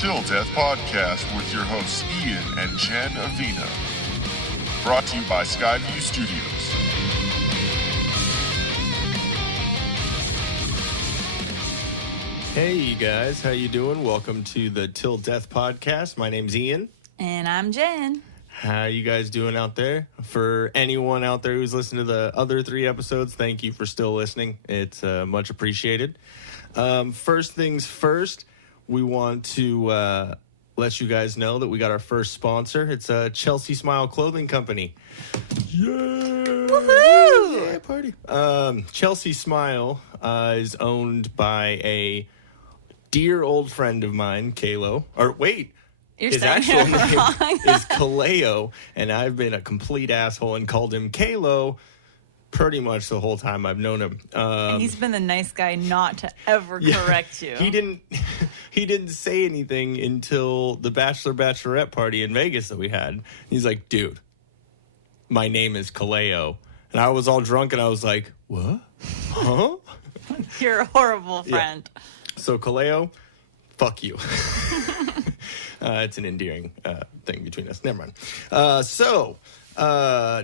Till Death Podcast with your hosts Ian and Jen Avina. Brought to you by SKYVIEW Studios. Hey you guys, how you doing? Welcome to the Till Death Podcast. My name's Ian. And I'm Jen. How you guys doing out there? For anyone out there who's listened to the other 3 episodes, thank you for still listening. It's much appreciated. First things first, we want to let you guys know that we got our first sponsor. It's a Chelsea Smile Clothing Company. Yeah! Woohoo! Yeah, party. Chelsea Smile is owned by a dear old friend of mine, Kalo. Or wait, his actual name is Kaleo, and I've been a complete asshole and called him Kalo pretty much the whole time I've known him. And he's been the nice guy not to ever correct you. He didn't say anything until the bachelorette party in Vegas that we had. He's like, dude, my name is Kaleo. And I was all drunk and I was like, what? Huh? You're a horrible friend. Yeah. So Kaleo, fuck you. It's an endearing thing between us. Never mind.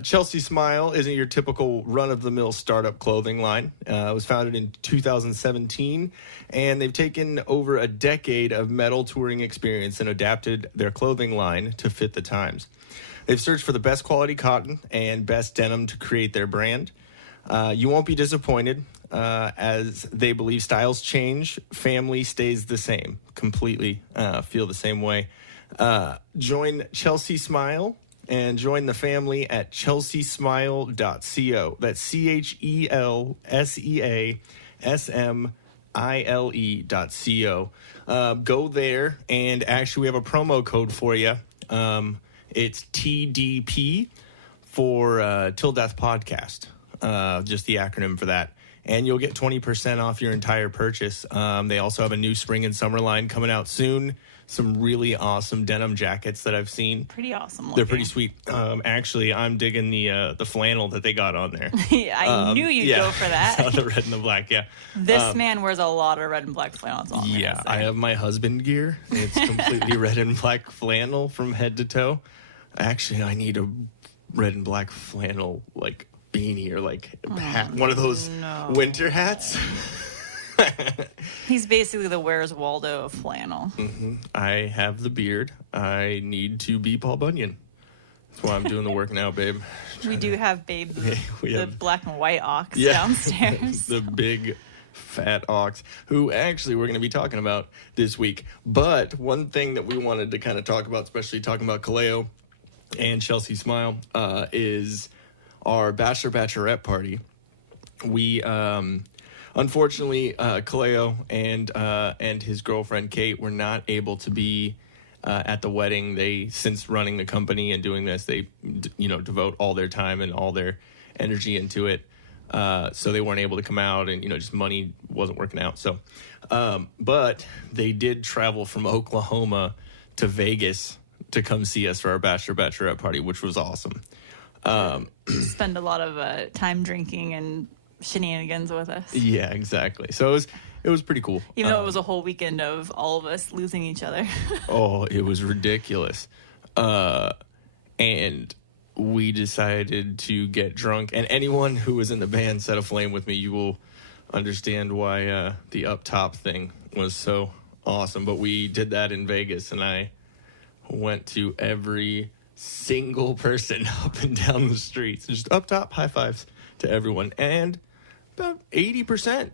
Chelsea Smile isn't your typical run-of-the-mill startup clothing line. It was founded in 2017, and they've taken over a decade of metal touring experience and adapted their clothing line to fit the times. They've searched for the best quality cotton and best denim to create their brand. You won't be disappointed, as they believe styles change, family stays the same. Completely feel the same way. Join Chelsea Smile and join the family at chelseasmile.co. That's CHELSEASMILE.co. Go there, and actually we have a promo code for you. It's TDP for Till Death Podcast, just the acronym for that. And you'll get 20% off your entire purchase. They also have a new spring and summer line coming out soon. Some really awesome denim jackets that I've seen. Pretty awesome looking. They're pretty sweet. Actually, I'm digging the flannel that they got on there. I knew you'd go for that. The red and the black, yeah. This man wears a lot of red and black flannels on there. Yeah, I have my husband gear. It's completely red and black flannel from head to toe. Actually, I need a red and black flannel, like, beanie or, like, hat. One of those winter hats. He's basically the Where's Waldo of flannel. Mm-hmm. I have the beard. I need to be Paul Bunyan. That's why I'm doing the work now, babe. We do have Babe, the black and white ox downstairs. The big fat ox, who actually we're going to be talking about this week. But one thing that we wanted to kind of talk about, especially talking about Kaleo and Chelsea Smile, is our bachelorette party. We unfortunately, Kaleo and his girlfriend Kate were not able to be at the wedding. They, since running the company and doing this, they devote all their time and all their energy into it. So they weren't able to come out, and just money wasn't working out. So, but they did travel from Oklahoma to Vegas to come see us for our bachelorette party, which was awesome. Spend a lot of time drinking and shenanigans with us. Yeah, exactly. So it was pretty cool. Even though it was a whole weekend of all of us losing each other. Oh, it was ridiculous. And we decided to get drunk. And anyone who was in the band Set Aflame with me, you will understand why the up top thing was so awesome. But we did that in Vegas, and I went to every single person up and down the streets. Just up top, high fives to everyone. And about 80%.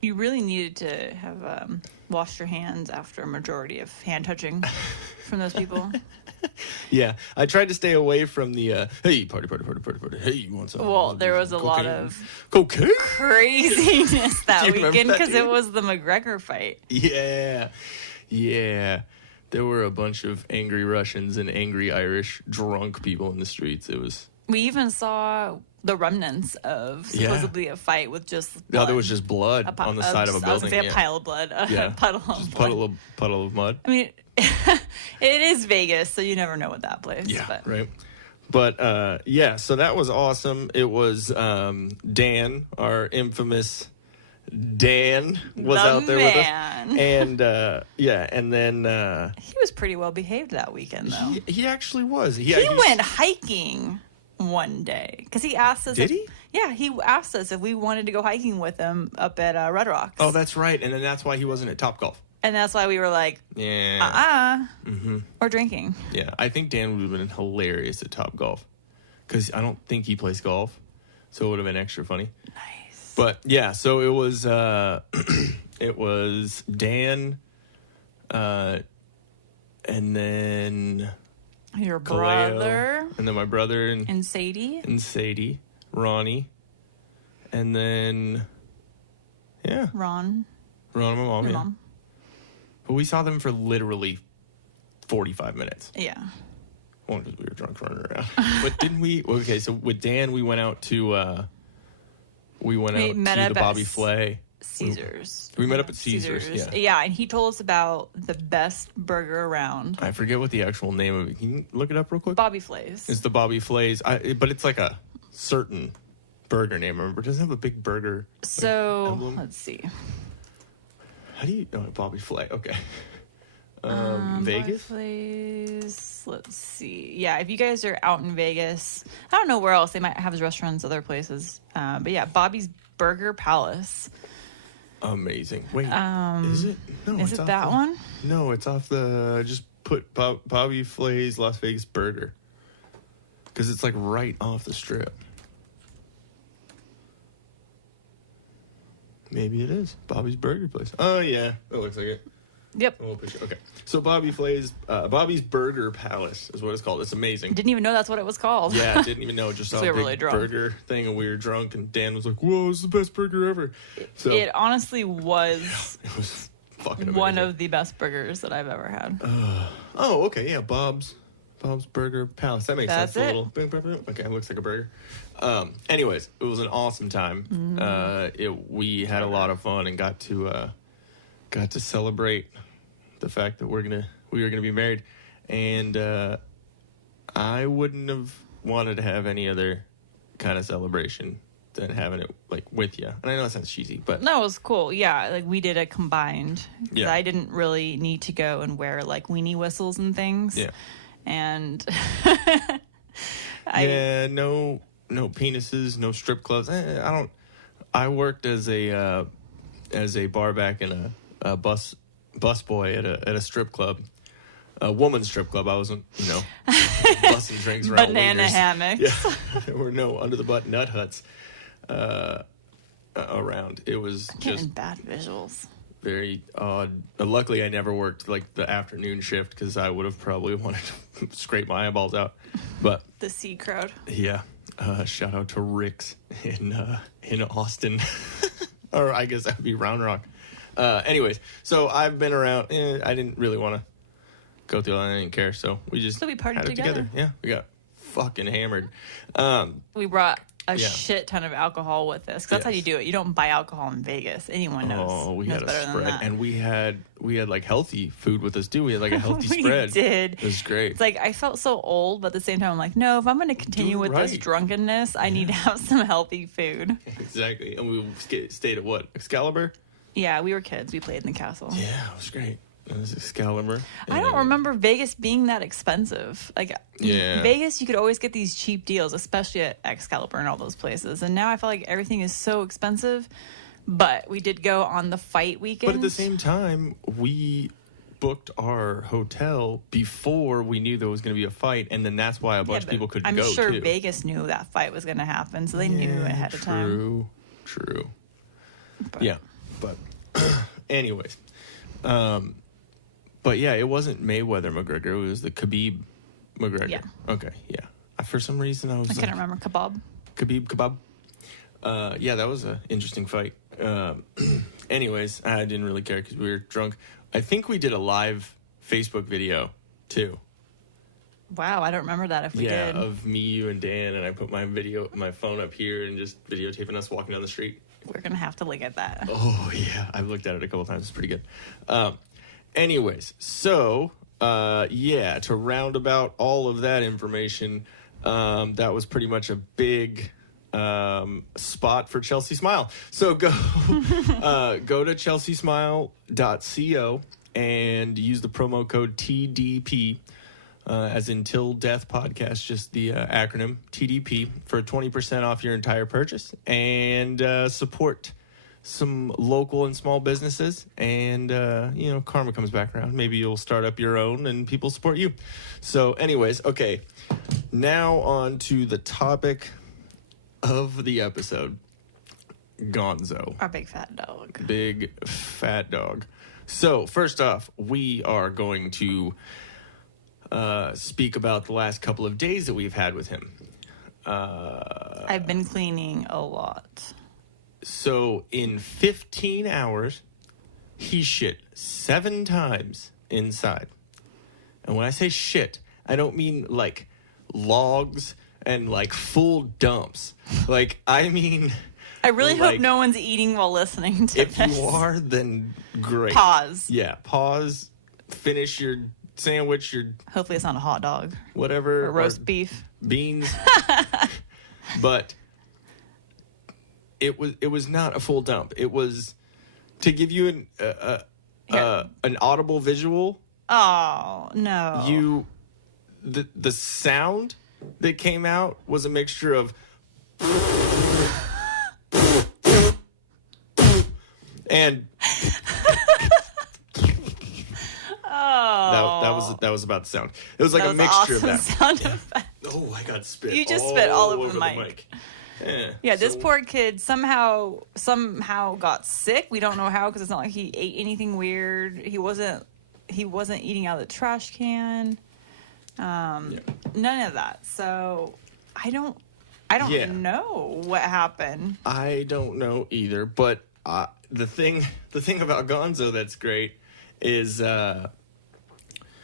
You really needed to have washed your hands after a majority of hand touching from those people. Yeah, I tried to stay away from the hey, party. Hey, you want some? Well, there was a lot of cocaine craziness that weekend because it was the McGregor fight. Yeah. There were a bunch of angry Russians and angry Irish drunk people in the streets. We even saw the remnants of supposedly a fight with just blood. No, there was just blood on the side of a building. I was going to say a pile of blood, a puddle of blood. Puddle of mud. I mean, it is Vegas, so you never know with that place. Yeah, right. But, so that was awesome. It was Dan, our infamous Dan was The out there man. with us. And, and then... He was pretty well behaved that weekend, though. He actually was. He went hiking one day because he asked us. Did he? Yeah, he asked us if we wanted to go hiking with him up at Red Rocks. Oh, that's right. And then that's why he wasn't at Topgolf. And that's why we were like, Yeah. We're drinking. Yeah, I think Dan would have been hilarious at Topgolf because I don't think he plays golf, so it would have been extra funny. Nice. But yeah, so it was it was Dan, and then Your Kaleo, brother. and then my brother And Sadie. Ronnie, and then Ron. and my mom. Your Yeah. mom. But we saw them for literally 45 minutes. Yeah. One, because we were drunk running around. But didn't we? Okay, so with Dan, we went out to the Bobby Flay. Caesars. We met up at Caesars. Yeah, and he told us about the best burger around. I forget what the actual name of it. Can you look it up real quick? Bobby Flay's. It's the Bobby Flay's. But it's like a certain burger name. Remember, it doesn't have a big burger. So emblem. let's see. How do you know Bobby Flay? Okay. Bobby Vegas? Flay's. Let's see. Yeah, if you guys are out in Vegas, I don't know where else they might have his restaurants, other places. But yeah, Bobby's Burger Palace. Amazing. Wait, is it? No, Is it's it off that one? No, it's off the. Just put Bobby Flay's Las Vegas Burger. Because it's like right off the strip. Maybe it is. Bobby's Burger Place. Oh, yeah. That looks like it. Yep. We'll push it. Okay. So Bobby's Burger Palace is what it's called. It's amazing. Didn't even know that's what it was called. Yeah, I didn't even know. Just saw So we a were big really drunk. burger thing, and we were drunk, and Dan was like, "Whoa, it's the best burger ever." So It honestly was it was fucking amazing. one of the best burgers that I've ever had. Oh, okay, yeah, Bob's Burger Palace. That makes That's sense. it. A little boom, boom, boom. Okay, it looks like a burger. Anyways, it was an awesome time. Mm-hmm. We had a lot of fun and got to celebrate the fact that we were gonna be married, and I wouldn't have wanted to have any other kind of celebration than having it like with you. And I know that sounds cheesy, but No, it was cool. Yeah, like we did a combined. 'Cause Yeah. I didn't really need to go and wear like weenie whistles and things. yeah, And yeah, no penises, no strip clubs. I worked as a bar back and a bus boy at a strip club, a woman's strip club. I wasn't, busting drinks around banana wieners. hammocks. Yeah, there were no under the butt nut huts around. It was Getting just bad visuals. very odd. Luckily, I never worked like the afternoon shift because I would have probably wanted to scrape my eyeballs out. But The C crowd. yeah, shout out to Rick's in Austin, or I guess that would be Round Rock. Anyways, so I've been around. I didn't really want to go through all that. I didn't care, so we just So we partied had it together. Yeah, we got fucking hammered. We brought a Yeah. shit ton of alcohol with us. 'Cause that's how Yes. you do it. You don't buy alcohol in Vegas. Anyone knows. Oh, we knows had a better than spread, that. and we had like healthy food with us too. We had like a healthy We spread. did. It was great. It's like I felt so old, but at the same time, I'm like, no, if I'm going to continue Do with it this right. drunkenness, I need to have some healthy food. Exactly, and we stayed at what, Excalibur? Yeah, we were kids. We played in the castle. Yeah, it was great. It was Excalibur. I don't remember Vegas being that expensive. Like, Yeah. Vegas, you could always get these cheap deals, especially at Excalibur and all those places. And now I feel like everything is so expensive. But we did go on the fight weekend. But at the same time, we booked our hotel before we knew there was going to be a fight, and then that's why a bunch of people couldn't I'm go. sure too. Vegas knew that fight was going to happen, so they knew ahead of time. True. But- Yeah, but anyways, but yeah, it wasn't Mayweather McGregor. It was the Khabib McGregor. Yeah. Okay. Yeah. For some reason, I was I like, couldn't remember. Kebab. Khabib. Yeah, that was an interesting fight. Anyways, I didn't really care because we were drunk. I think we did a live Facebook video too. Wow, I don't remember that if we Yeah, did. of me, you, and Dan, and I put my phone up here and just videotaping us walking down the street. We're going to have to look at that. Oh yeah, I've looked at it a couple times. It's pretty good. Anyways, so to round about all of that information, that was pretty much a big spot for Chelsea Smile. So go go to chelseasmile.co and use the promo code TDP, as in Till Death Podcast, just the acronym TDP, for 20% off your entire purchase, and support some local and small businesses, and karma comes back around. Maybe you'll start up your own and people support you. So anyways, okay, now on to the topic of the episode. Gonzo, Our big fat dog. big fat dog. So first off, we are going to speak about the last couple of days that we've had with him. I've been cleaning a lot. So in 15 hours, he shit 7 times inside. And when I say shit, I don't mean like logs and like full dumps. Like, I mean... I really like, hope no one's eating while listening to if this. you are, then great. Pause. Yeah, pause, finish your sandwich, your Hopefully it's not a hot dog. whatever. Or roast beef. Beans. But it was not a full dump. It was, to give you an audible visual. Oh, no. The sound that came out was a mixture of and that was about the sound. It was like a mixture awesome of that. Sound effect. Oh, I got spit. You just spit all over the mic. Yeah, this so- poor kid somehow got sick. We don't know how, because it's not like he ate anything weird. He wasn't eating out of the trash can. None of that. So I don't know what happened. I don't know either, but the thing about Gonzo that's great is, and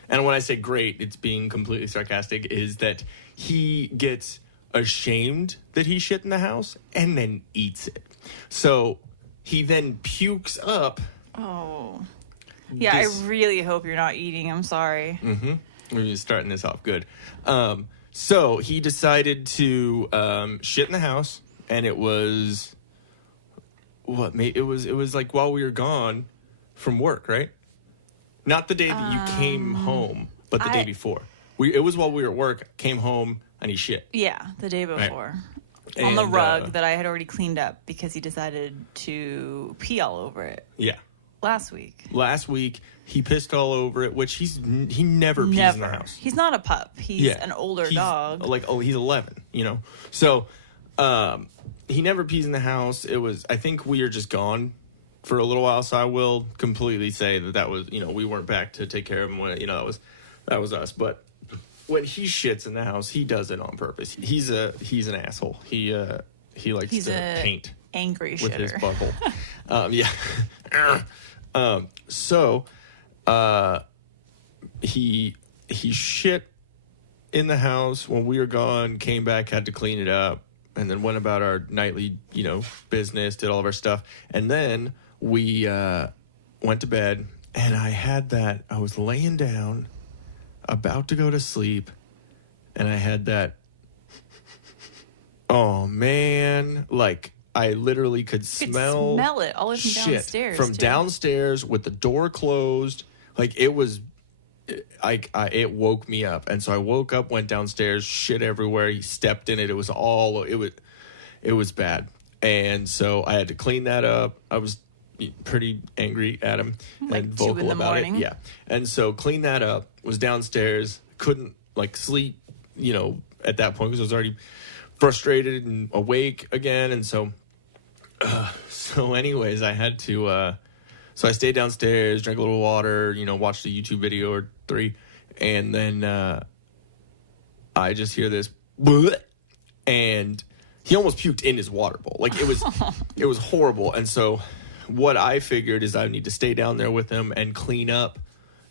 when I say great, it's being completely sarcastic, is that he gets ashamed that he shit in the house and then eats it. So he then pukes up. Oh. Yeah, I really hope you're not eating. I'm sorry. Mm-hmm. We're starting this off good. So he decided to shit in the house, and it was it was like while we were gone from work, right? Not the day that you came home, but the day before. It was while we were at work. Came home and he shit. Yeah, the day before. Right. On the And, rug that I had already cleaned up because he decided to pee all over it Yeah. last week. Last week he pissed all over it, which he never pees in the house. He's not a pup. He's an older dog. Like, he's 11, So he never pees in the house. I think we are just gone for a little while, so I will completely say that was, we weren't back to take care of him when, that was us. But when he shits in the house, he does it on purpose. He's an asshole. He likes to paint angry with his shitter. butthole. Yeah. So he shit in the house when we were gone, came back, had to clean it up, and then went about our nightly, business, did all of our stuff. And then we went to bed, and I was laying down, about to go to sleep, and I had that, oh man, like I literally could smell it all the way from shit downstairs. from too. downstairs with the door closed. Like it woke me up, and so I woke up, went downstairs, shit everywhere. He stepped in it. It was bad, and so I had to clean that up. I was pretty angry at him and vocal 2 in the about morning. it. Yeah, and so cleaned that up. Was downstairs, couldn't sleep. At that point because I was already frustrated and awake again, and so anyways, I had to. So I stayed downstairs, drank a little water, watched a YouTube video or 3, and then I just hear this, bleh, and he almost puked in his water bowl. Like it was horrible. And so what I figured is I need to stay down there with him and clean up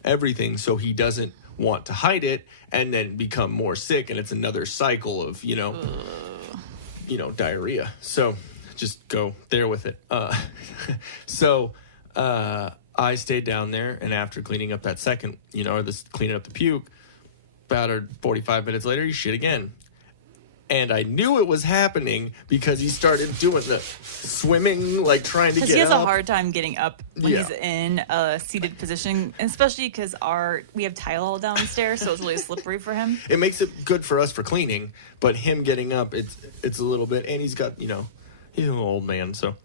everything so he doesn't want to hide it and then become more sick, and it's another cycle of diarrhea. So just go there with it. So I stayed down there, and after cleaning up that second, cleaning up the puke, about 45 minutes later, he shit again. And I knew it was happening because he started doing the swimming, like trying to get up. Because he has a hard time getting up when Yeah. he's in a seated position, especially because we have tile all downstairs, so it's really slippery for him. It makes it good for us for cleaning, but him getting up, it's a little bit, and he's got, he's an old man, so.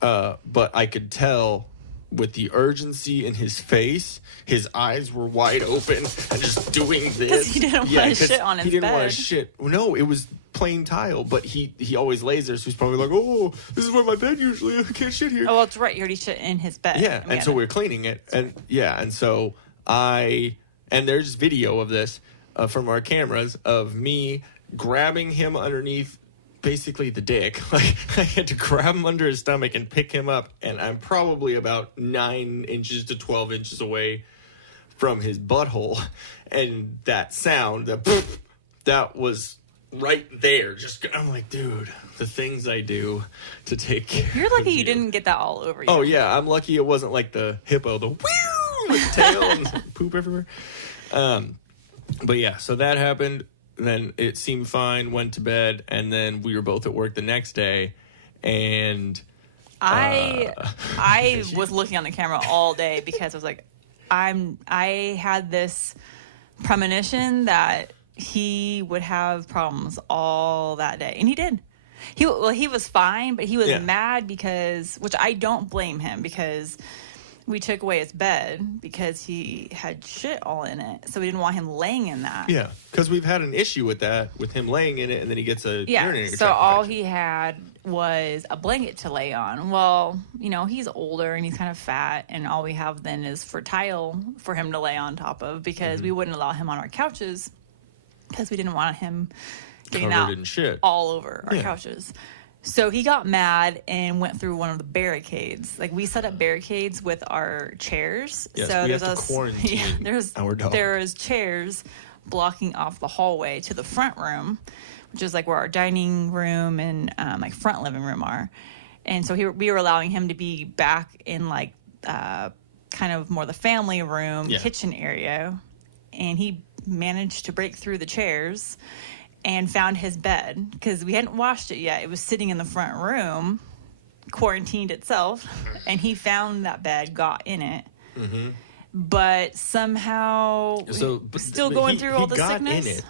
But I could tell with the urgency in his face, his eyes were wide open and just doing this. Because he didn't want to shit on his bed. He didn't want to shit. No, it was plain tile, but he always lays there, so he's probably like, oh, this is where my bed usually, I can't shit here. Oh, well, it's right. You already shit in his bed. Yeah, and so we're cleaning it. And so and there's video of this from our cameras of me grabbing him underneath basically the dick. Like, I had to grab him under his stomach and pick him up, and I'm probably about 9 inches to 12 inches away from his butthole, and that sound, that was right there. I'm like, dude, the things I do to take care of You're lucky you didn't get that all over you. Oh, yeah, I'm lucky it wasn't like the hippo, the whew, with the tail and poop everywhere. But yeah, so that happened. Then it seemed fine, went to bed, and then we were both at work the next day, and I was looking on the camera all day because I was like, I had this premonition that he would have problems all that day, and he did. He was fine, but he was mad because, which I don't blame him, because we took away his bed because he had shit all in it, so we didn't want him laying in that. Yeah, because we've had an issue with that, with him laying in it, and then he gets a urinary tract so all infection. he had was a blanket to lay on. Well, he's older and he's kind of fat, and all we have then is for tile for him to lay on top of, because we wouldn't allow him on our couches because we didn't want him getting Covered out in shit all over our couches. So he got mad and went through one of the barricades. Like, we set up barricades with our chairs. Yes, so we there's have to quarantine our dog. There's chairs blocking off the hallway to the front room, which is like where our dining room and like front living room are. And so we were allowing him to be back in like kind of more the family room, kitchen area. And he managed to break through the chairs and found his bed, because we hadn't washed it yet. It was sitting in the front room, quarantined itself, and he found that bed, got in it. But somehow, still going through all the sickness. In it,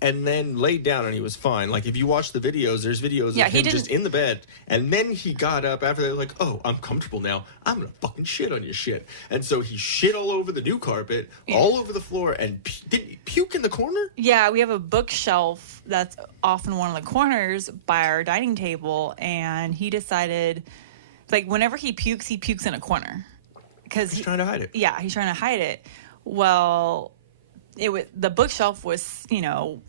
and then laid down, and he was fine. Like, if you watch the videos, there's videos of him just in the bed, and then he got up after they were like, oh, I'm comfortable now, I'm gonna fucking shit on your shit. And so he shit all over the new carpet, all over the floor, and did he puke in the corner? Yeah, we have a bookshelf that's off in one of the corners by our dining table, and he decided, like, whenever he pukes in a corner. Because he's trying to hide it. Yeah, he's trying to hide it. Well, the bookshelf was,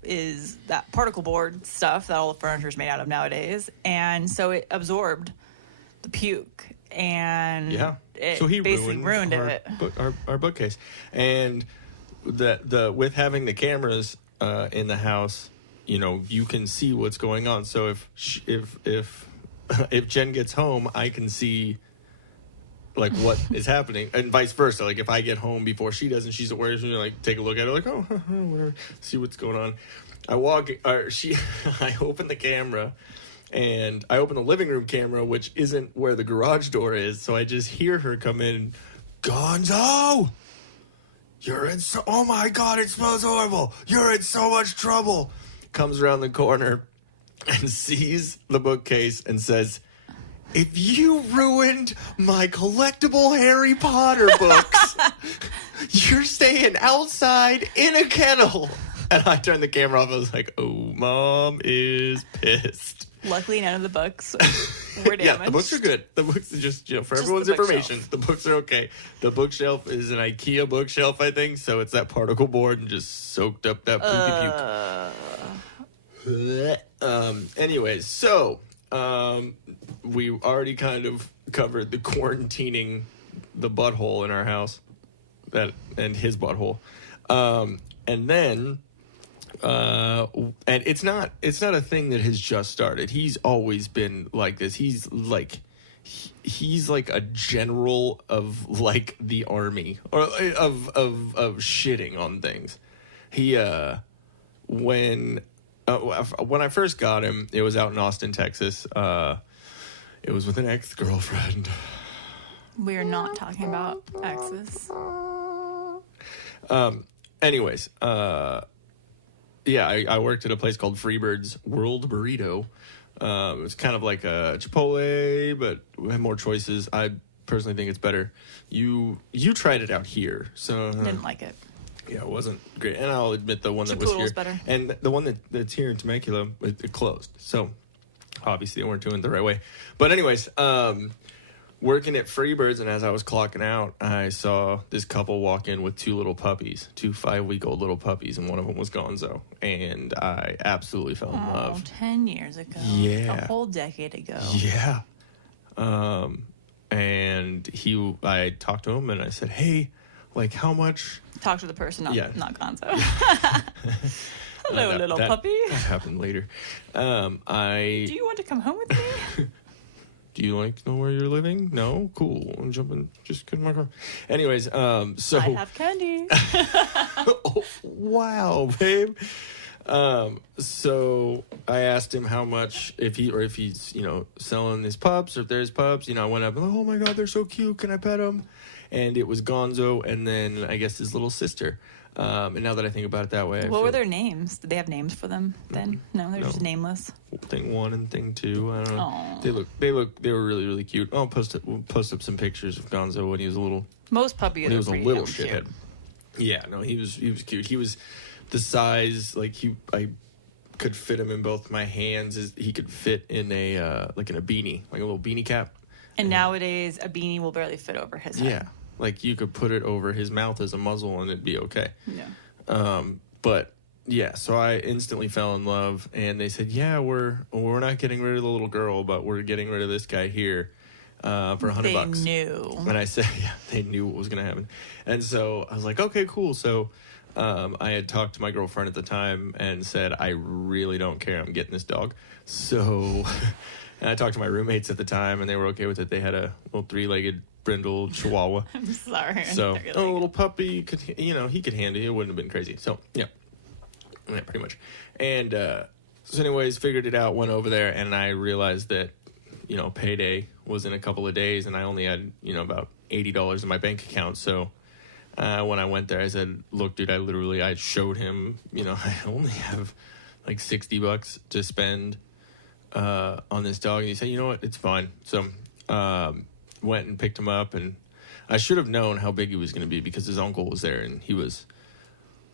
is that particle board stuff that all the furniture is made out of nowadays, and so it absorbed the puke, and so he basically ruined it. Our bookcase, and the with having the cameras in the house, you can see what's going on. So if Jen gets home, I can see like what is happening, and vice versa. Like, if I get home before she does and she's at work, she's like, take a look at it, like, oh, whatever, see what's going on. I open the camera, and I open the living room camera, which isn't where the garage door is, so I just hear her come in, Gonzo, you're in oh my god, it smells horrible, you're in so much trouble. Comes around the corner and sees the bookcase and says, if you ruined my collectible Harry Potter books, you're staying outside in a kennel. And I turned the camera off. I was like, oh, Mom is pissed. Luckily, none of the books were damaged. Yeah, the books are good. The books are just for everyone's information, the books are okay. The bookshelf is an IKEA bookshelf, I think, so it's that particle board and just soaked up that poopy puke. Anyways, so... we already kind of covered the quarantining the butthole in our house, and his butthole, and then and it's not a thing that has just started. He's always been like this. He's like a general of like the army, or of shitting on things. He when When I first got him, it was out in Austin, Texas. It was with an ex-girlfriend. We're not talking about exes. Anyways, yeah, I worked at a place called Freebird's World Burrito. It was kind of like a Chipotle, but we had more choices. I personally think it's better. You tried it out here, so Didn't like it. yeah, it wasn't great. And I'll admit the one that was Chipotle's here, better. and the one that's here in Temecula, it closed. So obviously they weren't doing it the right way. But anyways, working at Freebirds, and as I was clocking out, I saw this couple walk in with two little puppies, 2 5-week-old little puppies, and one of them was Gonzo. And I absolutely fell in love. 10 years ago. Yeah. A whole decade ago. Yeah. And I talked to him, and I said, hey, like, how much? Talk to the person, not Gonzo. Hello, little that puppy. That happened later. Do you want to come home with me? Do you like to know where you're living? No? Cool. I'm jumping. Just get in my car. Anyways, so... I have candy. Oh, wow, babe. So I asked him how much, if he's, selling his pups, or if there's pups. I went up and, oh my God, they're so cute. Can I pet them? And it was Gonzo, and then I guess his little sister. And now that I think about it that way, What were their names? Did they have names for them then? No, they're No. just nameless. Thing 1 and thing 2. I don't know. Aw. They were really, really cute. We'll post up some pictures of Gonzo when he was a little. Most puppies When he are was a pretty little damn shithead. cute. Yeah, no, he was cute. He was the size, like I could fit him in both my hands. He could fit in a like in a beanie, like a little beanie cap. And nowadays, a beanie will barely fit over his head. Yeah, like you could put it over his mouth as a muzzle and it'd be okay. Yeah. But yeah, so I instantly fell in love, and they said, yeah, we're not getting rid of the little girl, but we're getting rid of this guy here for $100. They knew. And I said, yeah, they knew what was going to happen. And so I was like, okay, cool. So I had talked to my girlfriend at the time and said, I really don't care. I'm getting this dog. So and I talked to my roommates at the time, and they were okay with it. They had a little 3-legged brindle chihuahua. I'm sorry. So a little puppy could, he could handle it. It wouldn't have been crazy. So yeah, pretty much. And so anyways, figured it out, went over there, and I realized that, payday was in a couple of days, and I only had, about $80 in my bank account. So when I went there, I said, look, dude, I showed him, I only have like $60 to spend on this dog. And he said, you know what, it's fine. So went and picked him up, and I should have known how big he was going to be because his uncle was there, and he was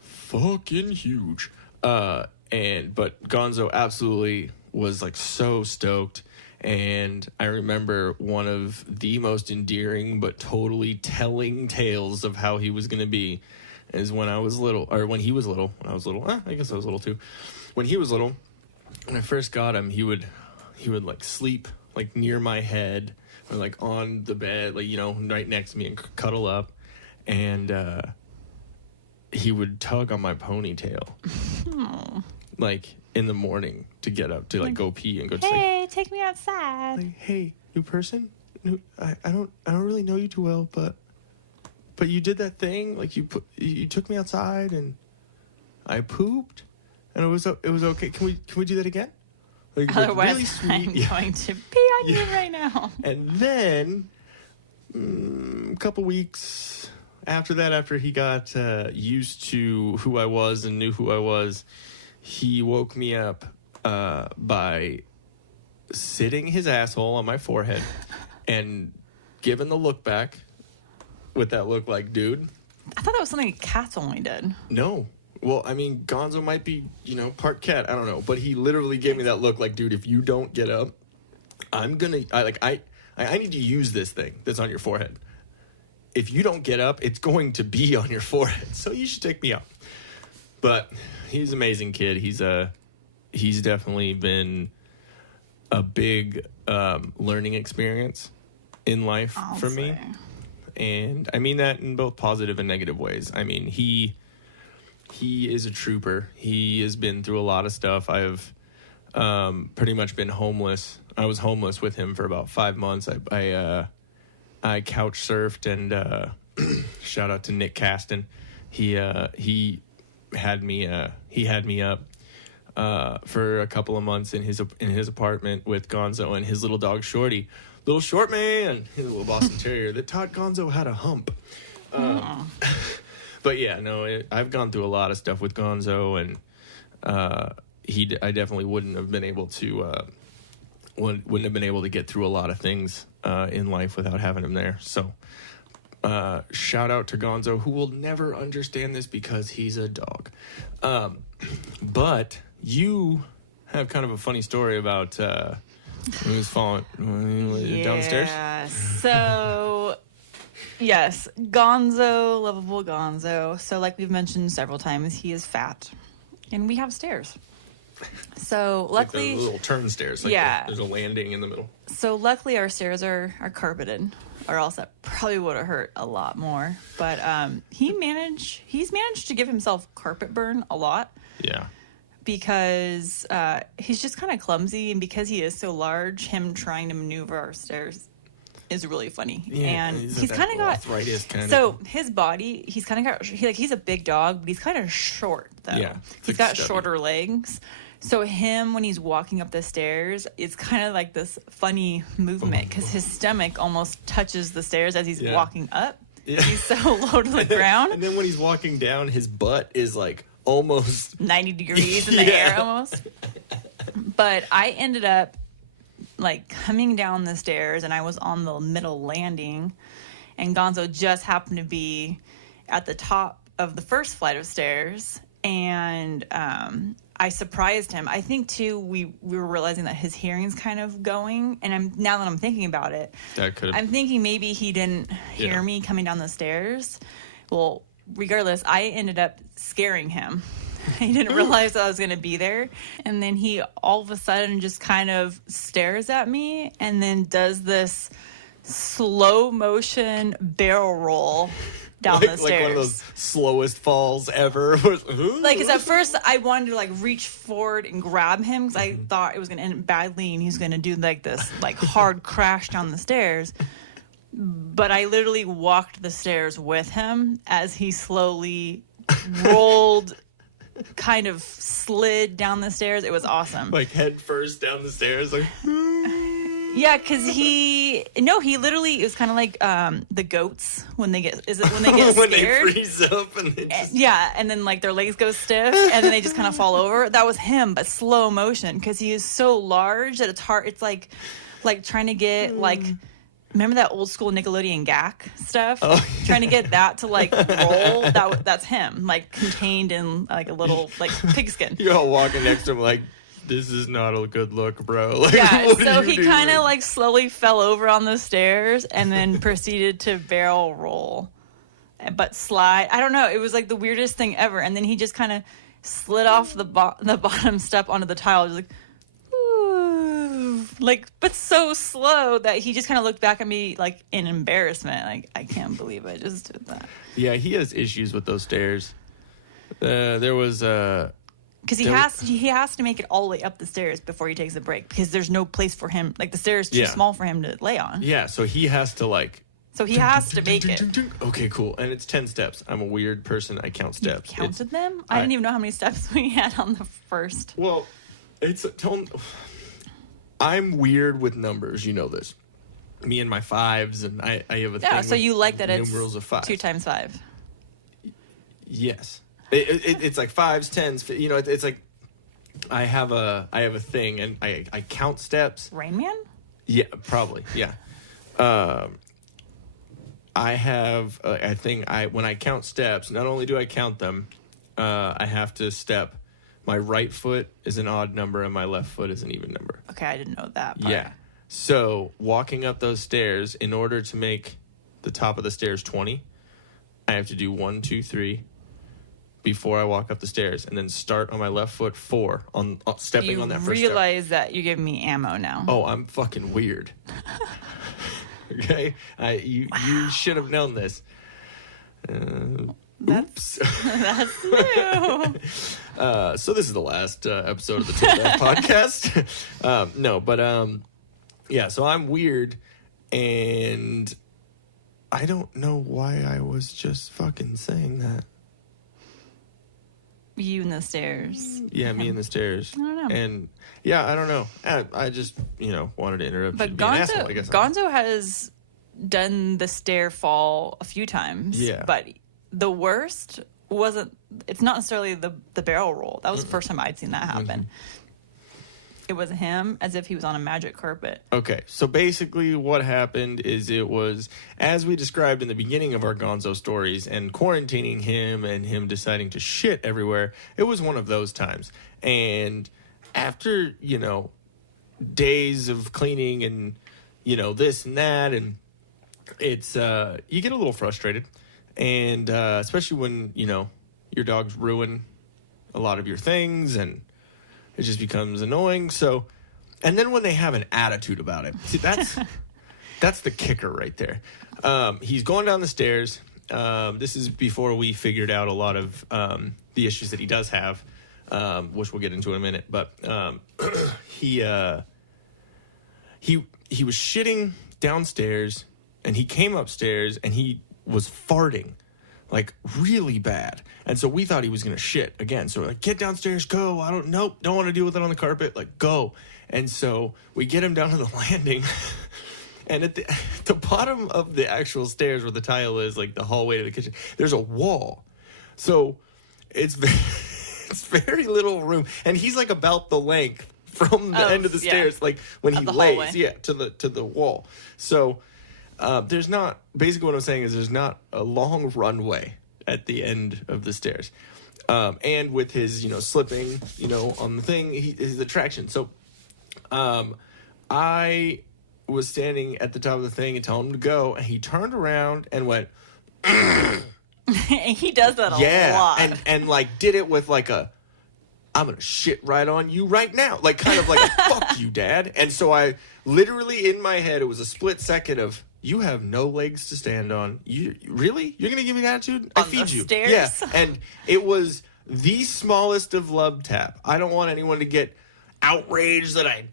fucking huge. But Gonzo absolutely was like so stoked. And I remember one of the most endearing but totally telling tales of how he was going to be is when I was little, or when he was little. When I was little, I guess I was little too. When he was little, when I first got him, he would like sleep like near my head or like on the bed, like, right next to me and cuddle up. And he would tug on my ponytail. Like in the morning to get up to like go pee and go to sleep. Hey, take me outside. Like, hey, new person? I don't really know you too well, but you did that thing. Like you took me outside and I pooped and it was okay. Can we do that again? Like, Otherwise, really sweet. I'm going to pee on you right now. And then a couple weeks after that, after he got used to who I was and knew who I was, he woke me up by sitting his asshole on my forehead and giving the look back with that look like, dude. I thought that was something cats only did. No. Well, I mean, Gonzo might be, part cat. I don't know. But he literally gave me that look like, dude, if you don't get up, I need to use this thing that's on your forehead. If you don't get up, it's going to be on your forehead. So you should take me out. But he's an amazing kid. He's definitely been a big learning experience in life for me. And I mean that in both positive and negative ways. I mean, he is a trooper. He has been through a lot of stuff. I've pretty much been homeless. I was homeless with him for about 5 months. I couch surfed, and shout out to Nick Caston. He had me up for a couple of months in his apartment with Gonzo and his little dog Shorty, little short man, his little Boston Terrier that taught Gonzo how to hump. But yeah, no, I've gone through a lot of stuff with Gonzo, and I definitely wouldn't have been able to get through a lot of things in life without having him there. So shout out to Gonzo, who will never understand this because he's a dog. But you have kind of a funny story about when he was falling downstairs. Yeah. So, yes, Gonzo, lovable Gonzo. So, like we've mentioned several times, he is fat, and we have stairs. So, luckily, like the little turn stairs. Like yeah, there's a landing in the middle. So, luckily, our stairs are carpeted, or else that probably would have hurt a lot more. But he's managed to give himself carpet burn a lot. Yeah. Because he's just kind of clumsy, and because he is so large, him trying to maneuver our stairs is really funny. Yeah, and he's kind of got arthritis. So his body, he's kind of got he's a big dog, but he's kind of short though. Yeah, he's got shorter legs. So him, when he's walking up the stairs, it's kind of like this funny movement because his stomach almost touches the stairs as he's walking up. Yeah. He's so low to the ground. And then when he's walking down, his butt is like almost 90 degrees in the air almost. But I ended up like coming down the stairs, and I was on the middle landing, and Gonzo just happened to be at the top of the first flight of stairs, and I surprised him. I think too we were realizing that his hearing's kind of going, and now that I'm thinking about it, I'm thinking maybe he didn't hear me coming down the stairs. Well, regardless, I ended up scaring him. He didn't realize that I was going to be there. And then he all of a sudden just kind of stares at me and then does this slow motion barrel roll down the stairs. Like one of those slowest falls ever. Like, because at first I wanted to like reach forward and grab him because I thought it was going to end badly and he's going to do like this like hard crash down the stairs. But I literally walked the stairs with him as he slowly rolled, kind of slid down the stairs. It was awesome. Like head first down the stairs. Like, yeah, because he literally, it was kind of like the goats when they get scared? When they freeze up and they just... Yeah, and then like their legs go stiff and then they just kind of fall over. That was him, but slow motion because he is so large that it's hard. It's like trying to get like... Remember that old school Nickelodeon Gak stuff? Oh, yeah. Trying to get that to like roll. That's him, like contained in like a little like pigskin. You're all walking next to him like, this is not a good look, bro. Like, yeah, so he kind of like slowly fell over on the stairs and then proceeded to barrel roll, but slide. I don't know. It was like the weirdest thing ever. And then he just kind of slid off the bottom step onto the tile, just like, but so slow that he just kind of looked back at me like in embarrassment. Like, I can't believe I just did that. Yeah, he has issues with those stairs. There was because he has to make it all the way up the stairs before he takes a break because there's no place for him. Like the stairs too small for him to lay on. Yeah, so he has to like. So he has to make it. Okay, cool. And it's 10 steps. I'm a weird person. I count steps. You counted them? I didn't even know how many steps we had on the first. Well, I'm weird with numbers. You know this. Me and my fives, and I have a thing. Yeah, so you like that it's numerals of 5. 2 times 5. Yes. It's like 5s, 10s. You know, it's like I have a thing, and I count steps. Rain Man? Yeah, probably. Yeah. I have a thing. When I count steps, not only do I count them, I have to step. My right foot is an odd number, and my left foot is an even number. Okay, I didn't know that part. Yeah. So walking up those stairs, in order to make the top of the stairs 20, I have to do 1, 2, 3 before I walk up the stairs, and then start on my left foot 4 on stepping on that first step. You realize that you're giving me ammo now. Oh, I'm fucking weird. Okay? You should have known this. Oops. That's new. So this is the last episode of the Tip Back podcast. No, but yeah, so I'm weird, and I don't know why I was just fucking saying that. You and the stairs. Yeah, me and the stairs. I don't know. And yeah, I don't know. I just wanted to interrupt you But to be an asshole, I guess. Gonzo has done the stair fall a few times. Yeah. But the worst wasn't. It's not necessarily the barrel roll. That was the first time I'd seen that happen. Mm-hmm. It was him as if he was on a magic carpet. Okay, so basically what happened is it was, as we described in the beginning of our Gonzo stories, and quarantining him and him deciding to shit everywhere, it was one of those times. And after, days of cleaning and, this and that, and it's, you get a little frustrated. And especially when, your dogs ruin a lot of your things and it just becomes annoying. So, and then when they have an attitude about it, see, that's the kicker right there. He's going down the stairs. This is before we figured out a lot of the issues that he does have, which we'll get into in a minute. But he was shitting downstairs, and he came upstairs, and he was farting. Like, really bad. And so we thought he was going to shit again. So we're like, get downstairs, go. Don't want to deal with it on the carpet. Like, go. And so we get him down to the landing. And at the bottom of the actual stairs where the tile is, like the hallway to the kitchen, there's a wall. So it's very little room. And he's like about the length from the end of the stairs, like when he lays, to the wall. So there's not, basically what I'm saying is there's not a long runway at the end of the stairs. And with his, slipping, on the thing, his attraction. So I was standing at the top of the thing and told him to go, and he turned around and went, He does that a lot. And like did it with like a, I'm going to shit right on you right now. Like kind of like, fuck you, Dad. And so I literally in my head, it was a split second of, you have no legs to stand on. You really? You're going to give me an attitude? I feed you. Stairs? Yeah. And it was the smallest of love tap. I don't want anyone to get outraged that I,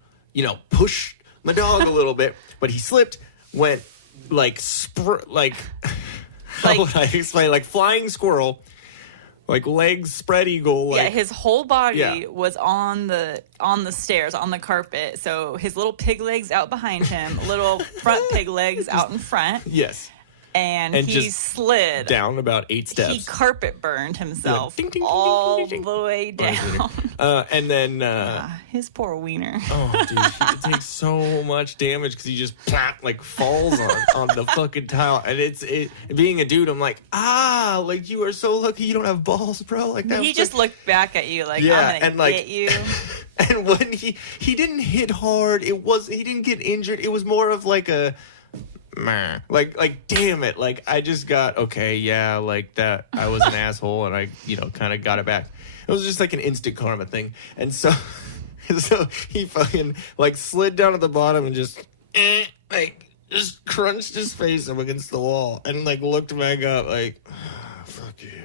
pushed my dog a little bit. But he slipped, went like, how would I explain? Like flying squirrel. Like legs spread eagle. Like, yeah, his whole body was on the stairs, on the carpet. So his little pig legs out behind him, little front pig legs out in front. Yes. And he slid down about 8 steps. He carpet burned himself ding, ding, ding, all ding, ding, ding. the way down. And then his poor wiener. Oh, dude, he takes so much damage because he just falls on the fucking tile. And it being a dude, I'm like, like you are so lucky you don't have balls, bro. Like that. He just looked back at you like, I'm gonna get you. And when he didn't hit hard, he didn't get injured. It was more of like a. Like damn it, like I just got like that I was an asshole and I kind of got it back. It was just like an instant karma thing. And so he fucking like slid down at the bottom and just crunched his face up against the wall and like looked back up like fuck you.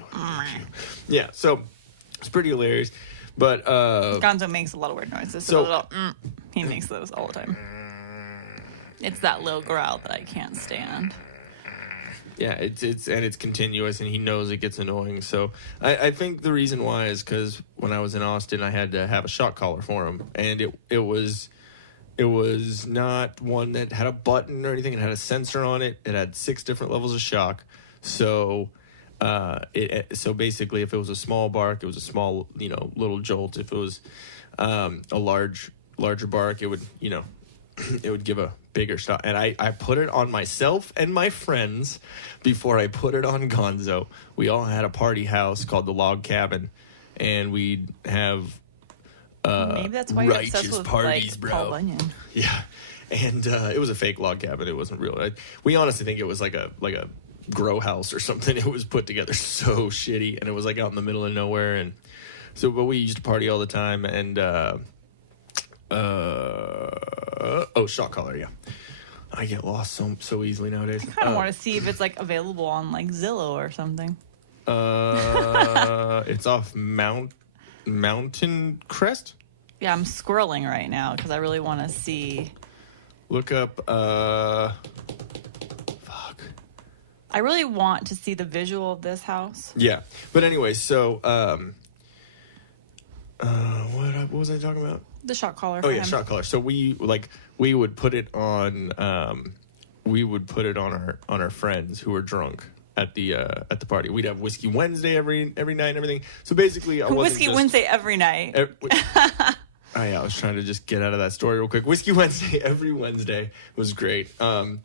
Yeah, so it's pretty hilarious. But Gonzo makes a lot of weird noises. He makes those all the time. It's that little growl that I can't stand. Yeah, it's continuous, and he knows it gets annoying. So I think the reason why is because when I was in Austin, I had to have a shock collar for him, and it was not one that had a button or anything. It had a sensor on it. It had 6 different levels of shock. So so basically, if it was a small bark, it was a small little jolt. If it was a larger bark, it would it would give a bigger shot. And I put it on myself and my friends before I put it on Gonzo. We all had a party house called the Log Cabin, and we'd have maybe that's why you're obsessed righteous with parties, bro. Paul Bunyan. Yeah, and it was a fake log cabin. It wasn't real. We honestly think it was like a grow house or something. It was put together so shitty, and it was like out in the middle of nowhere. And so, but we used to party all the time, and shock collar, yeah. I get lost so easily nowadays. I kind of want to see if it's like available on like Zillow or something. It's off Mountain Crest. Yeah, I'm scrolling right now because I really want to see. Look up. Fuck. I really want to see the visual of this house. Yeah, but anyway, so What was I talking about? The shock collar. Oh yeah, shock collar. So we would put it on our friends who were drunk at the party. We'd have Whiskey Wednesday every night and everything. So basically, Whiskey Wednesday every night. I was trying to just get out of that story real quick. Whiskey Wednesday every Wednesday was great. And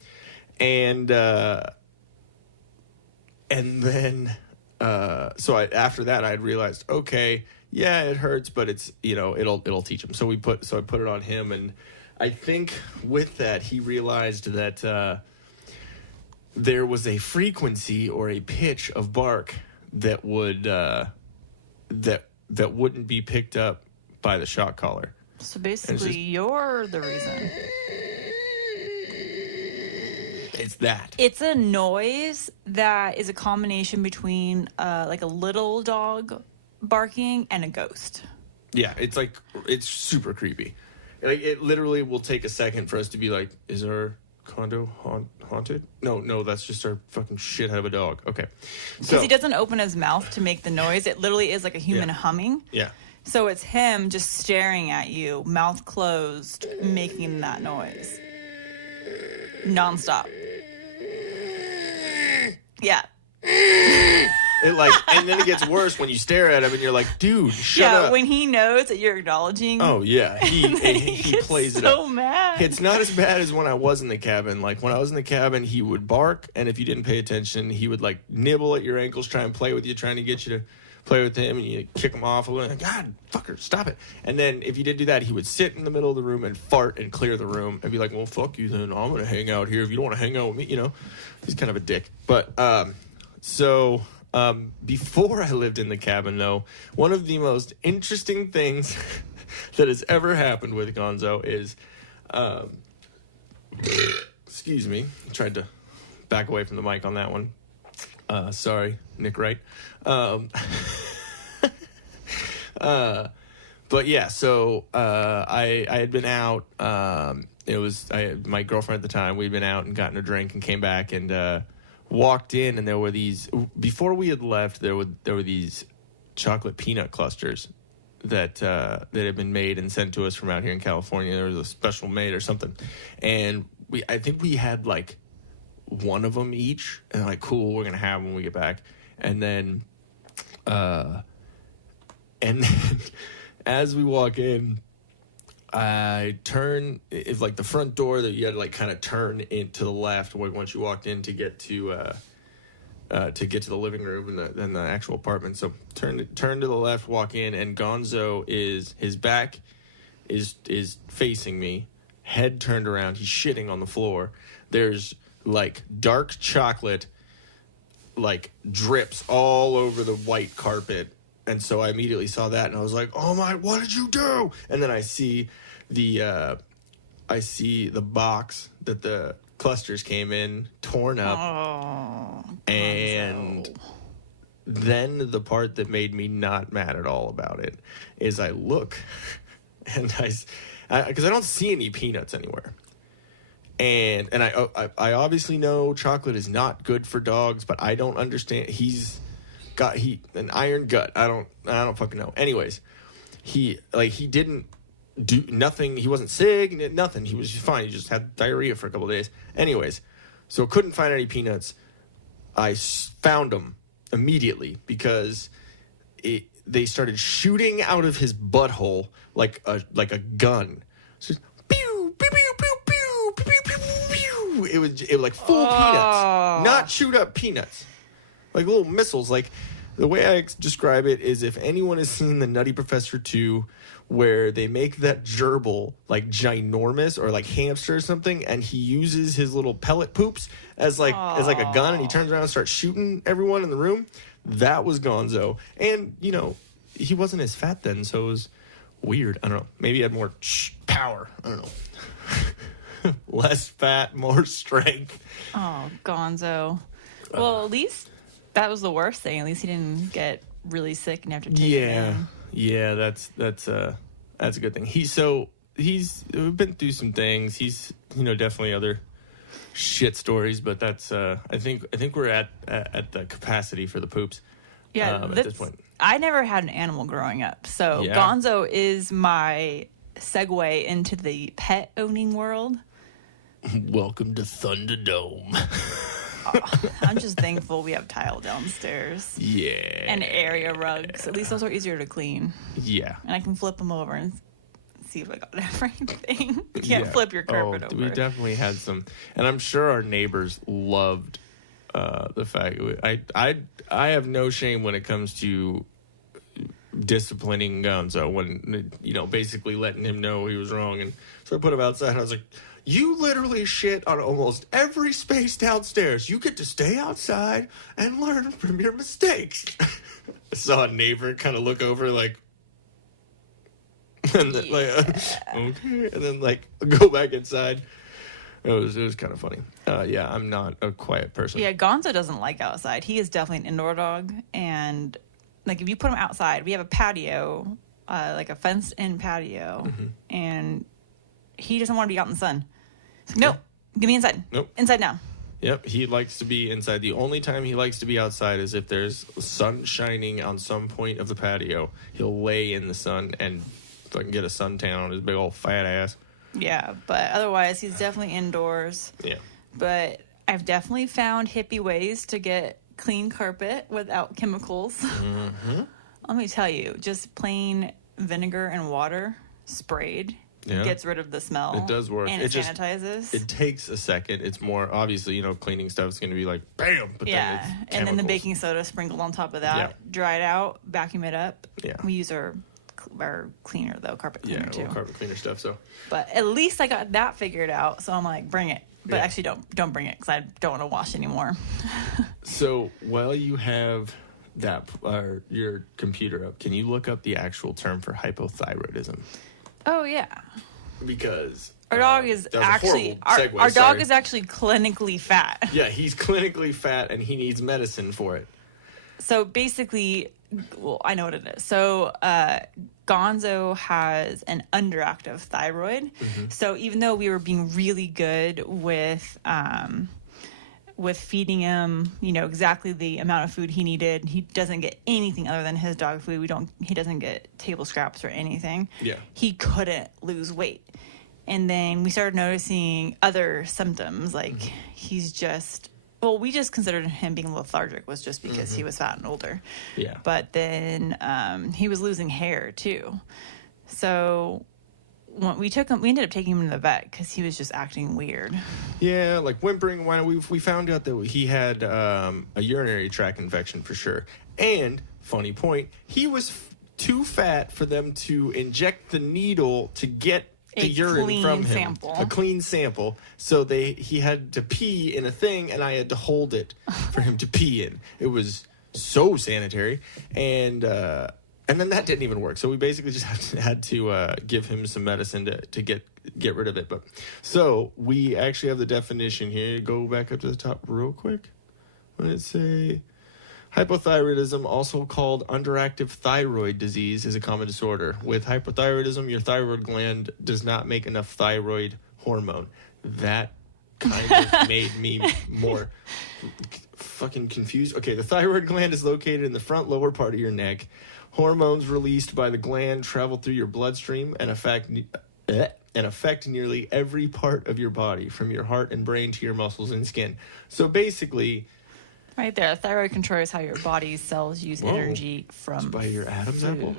then after that I'd realized, okay, yeah, it hurts, but it's, it'll teach him. So I put it on him, and I think with that he realized that there was a frequency or a pitch of bark that would that wouldn't be picked up by the shock collar. So basically, you're the reason. It's that. It's a noise that is a combination between like a little dog barking and a ghost. Yeah, it's super creepy. Like, it literally will take a second for us to be like, is our condo haunted? No, that's just our fucking shithead of a dog. Okay. Because he doesn't open his mouth to make the noise. It literally is like a human humming. Yeah. So it's him just staring at you, mouth closed, making that noise. Nonstop. Yeah. And then it gets worse when you stare at him and you're like, dude, shut up. Yeah, when he knows that you're acknowledging. Oh, yeah. He plays it up. So mad. It's not as bad as when I was in the cabin. Like, when I was in the cabin, he would bark, and if you didn't pay attention, he would, like, nibble at your ankles, try and play with you, trying to get you to play with him, and you kick him off a little. Like, God, fucker, stop it. And then if you did do that, he would sit in the middle of the room and fart and clear the room and be like, well, fuck you then. I'm going to hang out here if you don't want to hang out with me, He's kind of a dick. But, before I lived in the cabin, though, one of the most interesting things that has ever happened with Gonzo is, excuse me, I tried to back away from the mic on that one. Sorry, Nick Wright. But yeah, so I had been out. It was my girlfriend at the time. We'd been out and gotten a drink and came back and walked in, and there were these. Before we had left, there were these chocolate peanut clusters that had been made and sent to us from out here in California. There was a special made or something, and I think we had like one of them each, and like, cool, we're gonna have them when we get back. And then as we walk in, I turn. It's like the front door that you had to like kind of turn into the left once you walked in to get to the living room and the actual apartment. So turn to the left, walk in, and Gonzo his back is facing me, head turned around. He's shitting on the floor. There's like dark chocolate like drips all over the white carpet. And so I immediately saw that, and I was like, "Oh my! What did you do?" And then I see the box that the clusters came in torn up, and then the part that made me not mad at all about it is I look, and because I don't see any peanuts anywhere, and I obviously know chocolate is not good for dogs, but I don't understand. He's got an iron gut. I don't fucking know. Anyways, he didn't do nothing. He wasn't sick, nothing. He was just fine. He just had diarrhea for a couple of days. Anyways, so couldn't find any peanuts. I found them immediately because they started shooting out of his butthole like a gun. So pew pew pew pew pew pew pew pew. It was like full peanuts, not chewed up peanuts. Like little missiles. Like, the way I describe it is if anyone has seen The Nutty Professor 2, where they make that gerbil like ginormous or like hamster or something, and he uses his little pellet poops as like a gun, and he turns around and starts shooting everyone in the room. That was Gonzo. And, he wasn't as fat then, so it was weird. I don't know. Maybe he had more power. I don't know. Less fat, more strength. Oh, Gonzo. Well, at least that was the worst thing. At least he didn't get really sick and have to take it in. Yeah, that's a good thing. He's been through some things. He's definitely other shit stories, but that's I think we're at the capacity for the poops. Yeah, at this point. I never had an animal growing up, so Yeah. Gonzo is my segue into the pet owning world. Welcome to Thunderdome. I'm just thankful we have tile downstairs Yeah. and area rugs. At least those are easier to clean, Yeah. and I can flip them over and see if I got everything. You can't Yeah. flip your carpet over. We definitely had some, and I'm sure our neighbors loved the fact. I have no shame when it comes to disciplining Gonzo, when basically letting him know he was wrong, and so I put him outside. I was like, "You literally shit on almost every space downstairs. You get to stay outside and learn from your mistakes." I saw a neighbor kind of look over like. And then, okay, and then go back inside. It was kind of funny. Yeah, I'm not a quiet person. Yeah, Gonzo doesn't like outside. He is definitely an indoor dog, and if you put him outside, we have a patio, like a fenced-in patio, and he doesn't want to be out in the sun. He's like, nope, give me inside. Nope, inside now. Yep, he likes to be inside. The only time he likes to be outside is if there's sun shining on some point of the patio. He'll lay in the sun and fucking get a suntan on his big old fat ass. Yeah, but otherwise he's definitely indoors. Yeah. But I've definitely found hippie ways to get clean carpet without chemicals. Mm-hmm. Let me tell you, just plain vinegar and water sprayed gets rid of the smell. It does work. And it sanitizes. It takes a second. It's more, obviously, cleaning stuff is going to be like, bam! But then it's and then the chemicals. baking soda sprinkled on top of that. Yeah. Dry it out, vacuum it up. Yeah. We use our cleaner, though, carpet cleaner, too. Yeah, carpet cleaner stuff, so. But at least I got that figured out, so I'm like, bring it. But Yeah. actually, don't bring it, because I don't want to wash anymore. So, while you have that your computer up, can you look up the actual term for hypothyroidism? Oh, yeah. Because Our dog is that was a actually horrible segue, our dog sorry. is actually clinically fat. Yeah, he's clinically fat and he needs medicine for it. So basically, well, I know what it is. So Gonzo has an underactive thyroid. Mm-hmm. So even though we were being really good with feeding him, exactly the amount of food he needed, he doesn't get anything other than his dog food. He doesn't get table scraps or anything. Yeah. He couldn't lose weight. And then we started noticing other symptoms, like he's just, well, we just considered him being lethargic was just because he was fat and older. Yeah. But then he was losing hair too. So when we ended up taking him to the vet because he was just acting weird. Yeah, like whimpering. We found out that he had a urinary tract infection for sure. And, funny point, he was too fat for them to inject the needle to get the urine clean from him. sample. A clean sample. So he had to pee in a thing, and I had to hold it for him to pee in. It was so sanitary. And then that didn't even work. So we basically just had to give him some medicine to get rid of it. But so we actually have the definition here. Go back up to the top real quick. Let's say hypothyroidism, also called underactive thyroid disease, is a common disorder. With hypothyroidism, your thyroid gland does not make enough thyroid hormone. That kind of made me more fucking confused. Okay, the thyroid gland is located in the front lower part of your neck. Hormones released by the gland travel through your bloodstream and affect nearly every part of your body, from your heart and brain to your muscles and skin. So basically, Right there, thyroid controls how your body's cells use energy from by your Adam's food. apple.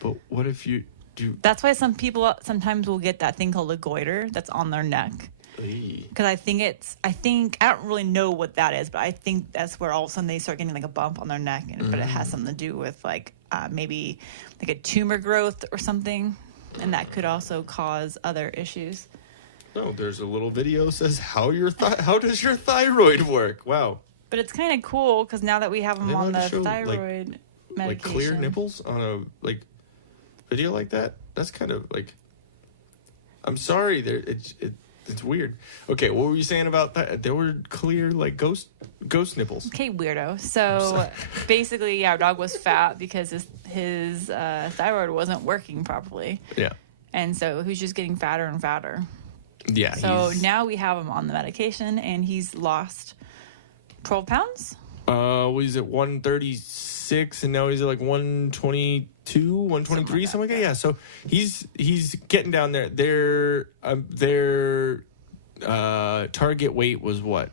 But what if you do? That's why some people sometimes will get that thing called a goiter that's on their neck. Because I think I don't really know what that is, but I think that's where all of a sudden they start getting like a bump on their neck, but it has something to do with maybe like a tumor growth or something, and that could also cause other issues. No, there's a little video that says how does your thyroid work? Wow. But it's kind of cool because now that we have them They on the allowed to show, thyroid medication, like clear nipples on a video like that. That's kind of like. I'm sorry, it's weird. Okay, what were you saying about that? There were clear ghost nipples. Okay, weirdo. So basically, our dog was fat because his thyroid wasn't working properly. Yeah. And so he was just getting fatter and fatter. Yeah. So now we have him on the medication, and he's lost 12 pounds. Was it 136? 126, and now he's at like 122, 123, something like that. Yeah, so he's getting down there. Their target weight was what?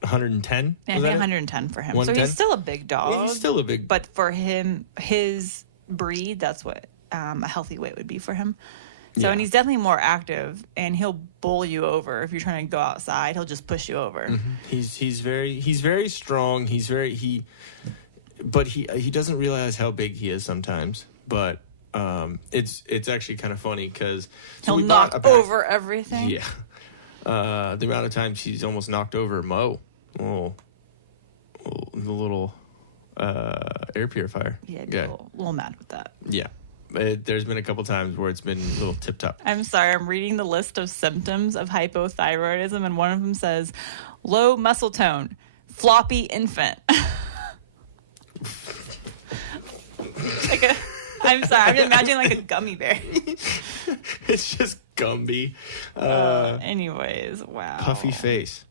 110? Yeah, I think 110 for him. So he's still a big dog. Yeah, he's still a big. But for him, his breed, that's what a healthy weight would be for him. So, and he's definitely more active, and he'll bowl you over if you're trying to go outside. He'll just push you over. Mm-hmm. He's very strong. But he doesn't realize how big he is sometimes. But it's actually kind of funny because he'll knock over everything. Yeah. The amount of times he's almost knocked over Mo. The little air purifier. Yeah, I'd be a little mad with that. Yeah. There's been a couple times where it's been a little tip-top. I'm sorry. I'm reading the list of symptoms of hypothyroidism, and one of them says low muscle tone, floppy infant. I'm sorry. I'm imagining like a gummy bear. It's just Gumby. Anyways, wow. Puffy face.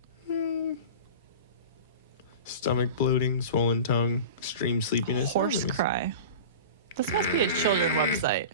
Stomach bloating, swollen tongue, extreme sleepiness. Horse cry. This must be a children's website.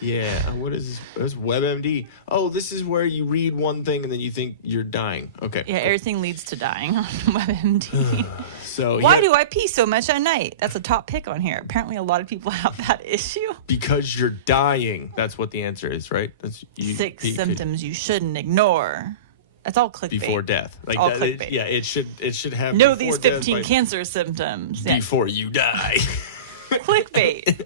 Yeah. What is this? This is WebMD. Oh, this is where you read one thing and then you think you're dying. Okay. Yeah, everything leads to dying on WebMD. So why do I pee so much at night? That's a top pick on here. Apparently, a lot of people have that issue. Because you're dying. That's what the answer is, right? That's 6 symptoms you shouldn't ignore. That's all clickbait. Before death. Like all that, clickbait. It should have. Know these 15 cancer symptoms before you die. Clickbait.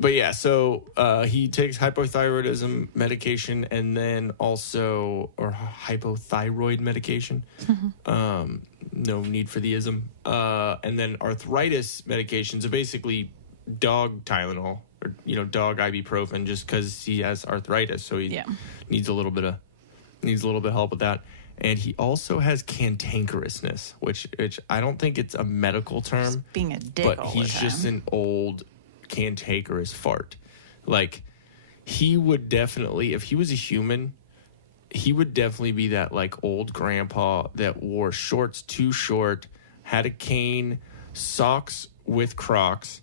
But yeah, so he takes hypothyroidism medication and then also hypothyroid medication. No need for the ism. And then arthritis medications are basically dog Tylenol or dog ibuprofen, just because he has arthritis, so he needs a little bit of help with that. And he also has cantankerousness, which I don't think it's a medical term. Just being a dick but all he's the just time. an old cantankerous fart. Like, he would definitely, if he was a human, he would definitely be that like old grandpa that wore shorts too short, had a cane, socks with Crocs,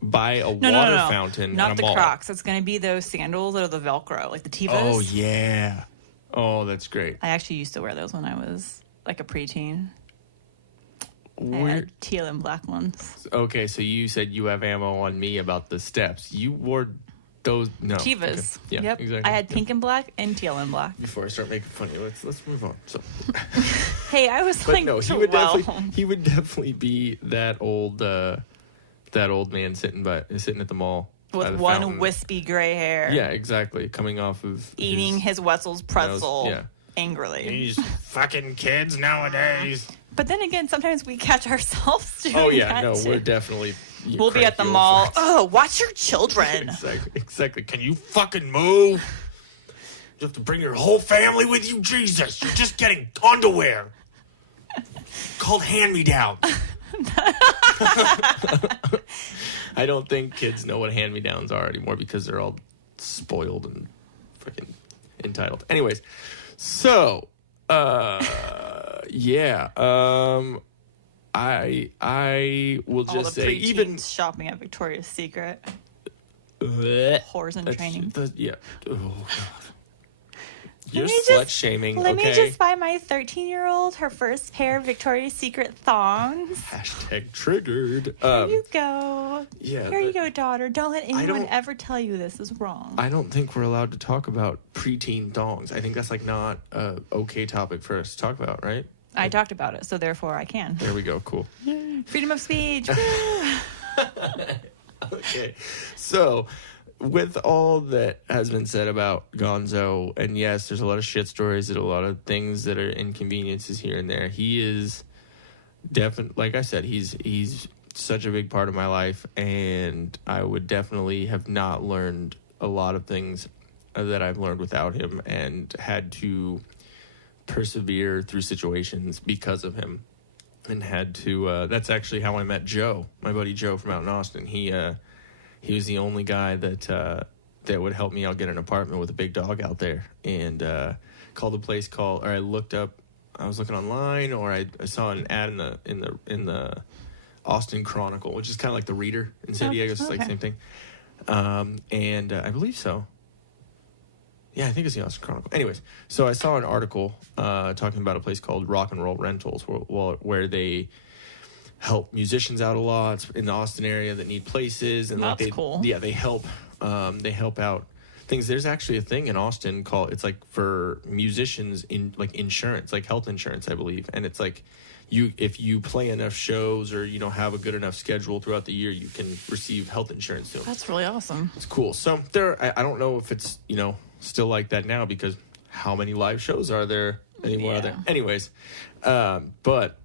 by a water fountain. Not at a the mall. Crocs. It's going to be those sandals that are the Velcro, like the Tevas. Oh yeah. Oh, that's great. I actually used to wear those when I was like a preteen. I Weird. had teal and black ones. Okay, so you said you have ammo on me about the steps. You wore those? No. Tevas. Okay. Yeah, yep. exactly. I had pink and black and teal and black. Before I start making fun of you, let's move on. So. Hey, I was But like, no, he would definitely be that old man sitting at the mall with one wispy gray hair. Yeah, exactly. Coming off of eating his Wetzel's pretzel angrily. These fucking kids nowadays. But then again, sometimes we catch ourselves doing that. Oh yeah, no, too. we're definitely. We'll be at the mall. Oh, watch your children. Exactly. Can you fucking move? You have to bring your whole family with you, Jesus. You're just getting underwear. Called hand-me-downs. I don't think kids know what hand-me-downs are anymore because they're all spoiled and freaking entitled. Anyways, so yeah, I will just say even shopping at Victoria's Secret. Whores in training. Yeah. Oh God. You're slut shaming. Let me just buy my 13-year-old her first pair of Victoria's Secret thongs. Hashtag triggered. Here you go. Yeah. Here you go, daughter. Don't let anyone ever tell you this is wrong. I don't think we're allowed to talk about preteen thongs. I think that's like not a okay topic for us to talk about, right? I talked about it, so therefore I can. There we go. Cool. Freedom of speech. Okay. So, with all that has been said about Gonzo, and yes, there's a lot of shit stories and a lot of things that are inconveniences here and there. He is definitely, like I said, he's such a big part of my life, and I would definitely have not learned a lot of things that I've learned without him, and had to persevere through situations because of him, and had to. That's actually how I met Joe, my buddy Joe from out in Austin. He was the only guy that would help me out get an apartment with a big dog out there, and called a place called, or I looked up, I was looking online, or I saw an ad in the Austin Chronicle, which is kind of like the Reader in San Diego. It's like the same thing. And I believe so. Yeah, I think it's the Austin Chronicle. Anyways, so I saw an article talking about a place called Rock and Roll Rentals, where they help musicians out a lot in the Austin area that need places, and that's cool. Yeah, they help out things. There's actually a thing in Austin called, it's like for musicians in like insurance, like health insurance, I believe, and it's like if you play enough shows or have a good enough schedule throughout the year, you can receive health insurance too. That's really awesome. It's cool. So I don't know if it's still like that now, because how many live shows are there anymore? Yeah. Are there? Anyways, but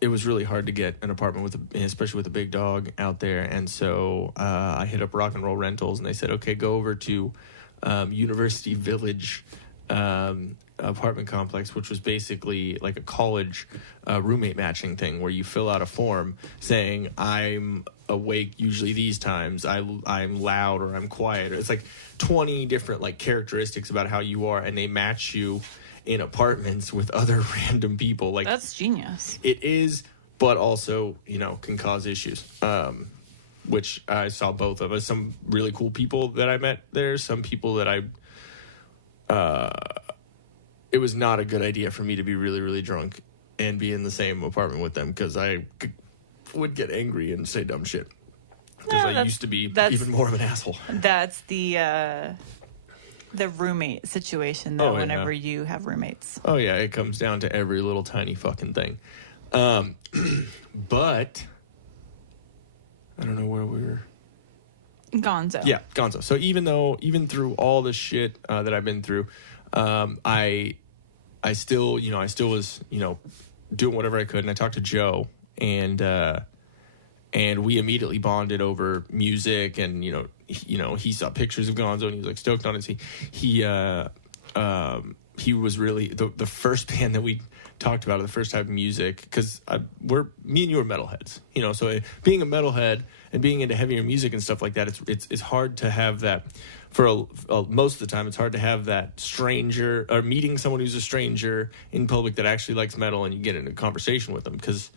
it was really hard to get an apartment especially with a big dog out there, and so I hit up Rock and Roll Rentals, and they said, okay, go over to University Village apartment complex, which was basically like a college roommate matching thing, where you fill out a form saying, I'm awake usually these times, I'm loud or I'm quiet. It's like 20 different like characteristics about how you are, and they match you in apartments with other random people. Like, that's genius. It is, but also can cause issues, which I saw both of us. Some really cool people that I met there, some people that it was not a good idea for me to be really, really drunk and be in the same apartment with them, because I would get angry and say dumb shit, because I used to be even more of an asshole. That's the roommate situation, though. Whenever you have roommates. Oh yeah, it comes down to every little tiny fucking thing. But I don't know where we were. Gonzo. Yeah, Gonzo. So even through all the shit that I've been through, I still was doing whatever I could, and I talked to Joe, and we immediately bonded over music, and he saw pictures of Gonzo, and he was like stoked on it. He was really the first band that we talked about, the first type of music, because me and you are metalheads, so being a metalhead and being into heavier music and stuff like that, it's hard to have that. For most of the time, it's hard to have that stranger, or meeting someone who's a stranger in public that actually likes metal, and you get into a conversation with them. Because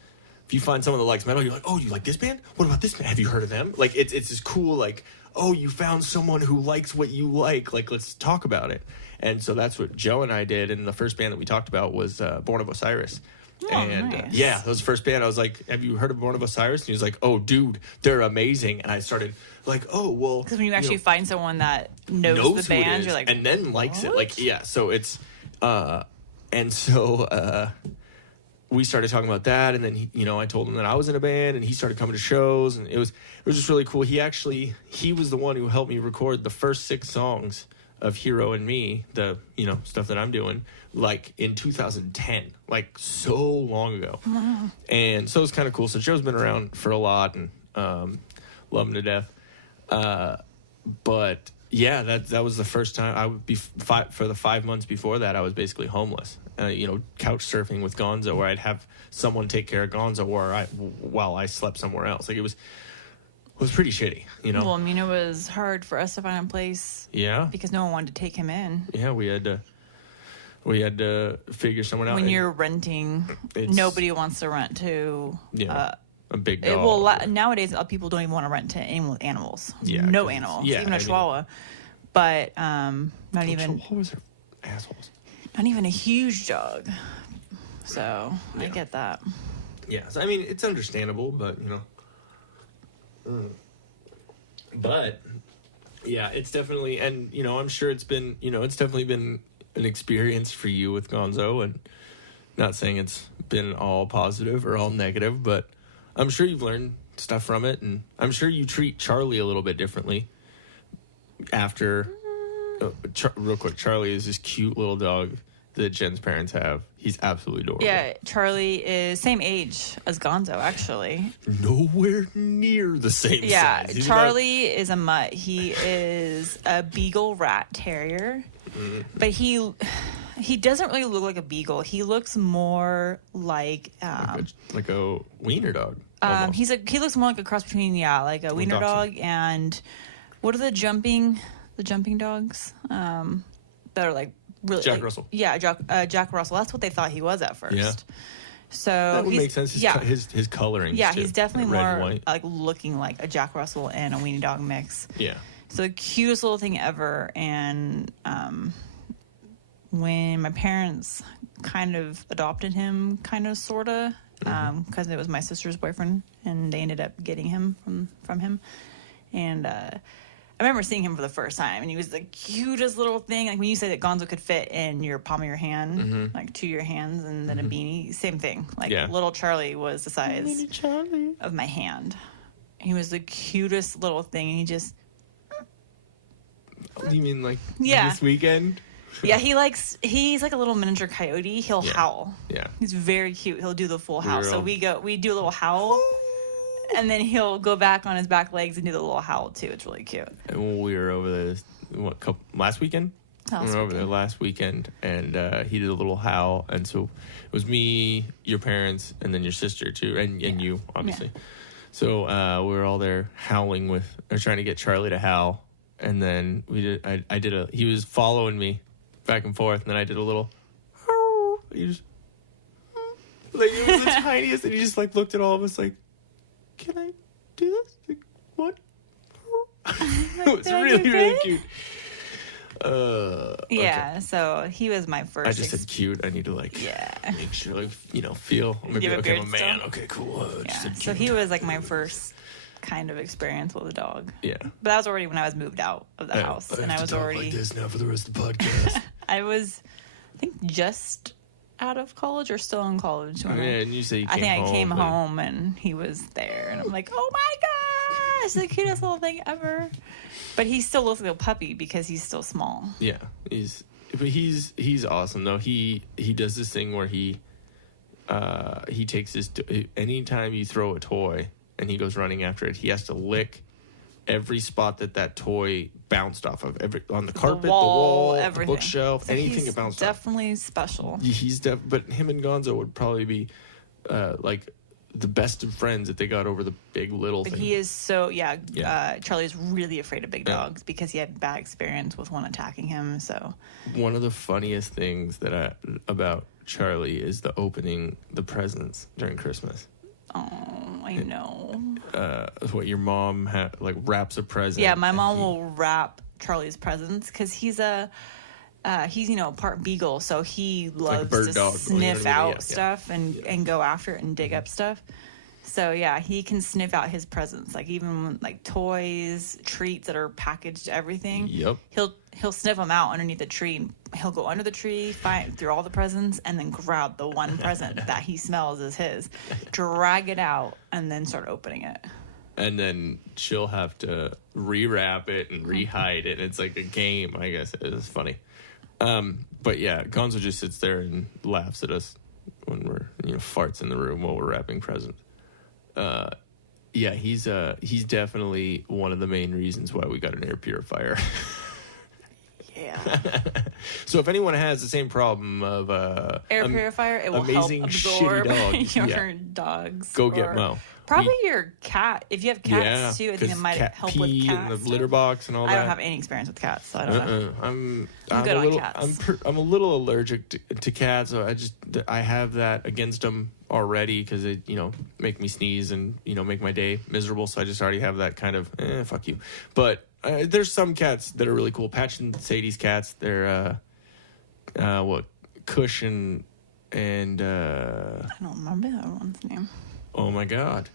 if you find someone that likes metal, you're like, oh, you like this band? What about this band? Have you heard of them? Like, it's this cool, like, oh, you found someone who likes what you like. Like, let's talk about it. And so that's what Joe and I did. And the first band that we talked about was Born of Osiris. Oh, and nice. Yeah, that was the first band. I was like, have you heard of Born of Osiris? And he was like, oh, dude, they're amazing. And I started like, oh, well. Because when you actually find someone that knows the band, you're like, and then likes what? it. Like, yeah, so it's, and so we started talking about that. And then, I told him that I was in a band, and he started coming to shows, and it was just really cool. He was the one who helped me record the first 6 songs of Hero and Me, the stuff that I'm doing, like in 2010, like so long ago. Wow. And so it's kind of cool. So Joe's been around for a lot, and love him to death. But yeah, that was the first time I would be for the 5 months before that, I was basically homeless. Couch surfing with Gonzo, where I'd have someone take care of Gonzo while I slept somewhere else. Like, it was pretty shitty, Well, I mean, it was hard for us to find a place. Yeah. Because no one wanted to take him in. Yeah, we had to figure someone out. When you're renting, nobody wants to rent to a big dog. Nowadays, people don't even want to rent to anyone with animals. Yeah, no animals. Yeah, even a Chihuahua. But not even Chihuahuas are assholes. Not even a huge dog. So I get that. Yeah, so I mean, it's understandable, but But yeah, it's definitely, and I'm sure it's been, it's definitely been an experience for you with Gonzo, and not saying it's been all positive or all negative, but I'm sure you've learned stuff from it, and I'm sure you treat Charlie a little bit differently after. Real quick, Charlie is this cute little dog that Jen's parents have. He's absolutely adorable. Yeah, Charlie is same age as Gonzo, actually. Nowhere near the same size. He's Charlie is a mutt. He is a beagle rat terrier, but he doesn't really look like a beagle. He looks more like like a wiener dog. He looks more like a cross between like a wiener dog and what are the jumping dogs that are like really Jack Russell. Yeah, Jack Russell. That's what they thought he was at first. Yeah. So That would make sense. His coloring. Yeah, he's definitely red and more white. like looking like a Jack Russell and a weenie dog mix. Yeah. So the cutest little thing ever. And when my parents kind of adopted him, kind of sorta, because it was my sister's boyfriend, and they ended up getting him from him. And I remember seeing him for the first time, and he was the cutest little thing. Like when you say that Gonzo could fit in your palm of your hand, like to your hands, and then a beanie, same thing. Like little Charlie was the size of my hand. He was the cutest little thing, and he just. You mean like this weekend? Yeah, he's like a little miniature coyote. He'll howl. Yeah. He's very cute. He'll do the full howl. So we do a little howl, and then he'll go back on his back legs and do the little howl too. It's really cute. And when we were over there, last weekend? We were over there last weekend, and he did a little howl. And so it was me, your parents, and then your sister too, and you, obviously. Yeah. So we were all there howling trying to get Charlie to howl. And then he was following me back and forth, and then I did a little, he just, like, it was the tiniest, and he just, like, looked at all of us like, can I do this? Like, what? It was really, really cute. Okay. So he was my first. I just said cute. I need to, like, make sure, like, feel. Maybe, okay, I'm a man. Still? Okay, cool. So he was, like, my first kind of experience with a dog. Yeah. But that was already when I was moved out of the house. And I was already like this now for the rest of the podcast. I was, I think, just out of college or still in college. And you say you came home. I came home and he was there. And I'm like, oh my gosh, the cutest little thing ever. But he still looks like a puppy because he's still small. Yeah. He's awesome, though. He does this thing where he takes anytime you throw a toy, and he goes running after it, he has to lick every spot that toy bounced off of. On the carpet, the wall, everything. The bookshelf, so anything it bounced off. Definitely special. But him and Gonzo would probably be like the best of friends if they got over the big little thing. He is Charlie's really afraid of big dogs because he had bad experience with one attacking him. So one of the funniest things about Charlie is opening the presents during Christmas. Oh, I know. What your mom wraps a present. Yeah, my mom will wrap Charlie's presents because he's part beagle, so he loves to sniff out stuff and go after it and dig up stuff. So yeah, he can sniff out his presents, like even like toys, treats that are packaged, everything. Yep. He'll sniff them out underneath the tree. And he'll go under the tree, find through all the presents, and then grab the one present that he smells is his, drag it out, and then start opening it. And then she'll have to rewrap it and rehide it. It's like a game, I guess. It's funny. But yeah, Gonzo just sits there and laughs at us when we're farts in the room while we're wrapping presents. Yeah, he's definitely one of the main reasons why we got an air purifier. Yeah. So if anyone has the same problem of air purifier, it will help absorb your dogs. Go get Mo. Probably your cat. If you have cats too, I think it might help with cats. And the litter box and all that. I don't have any experience with cats, so I don't know. I'm good on cats. I'm a little allergic to cats. So I have that against them already because they make me sneeze and make my day miserable. So I just already have that kind of fuck you. But there's some cats that are really cool. Patch and Sadie's cats. They're Kush and I don't remember that one's name. Oh my God.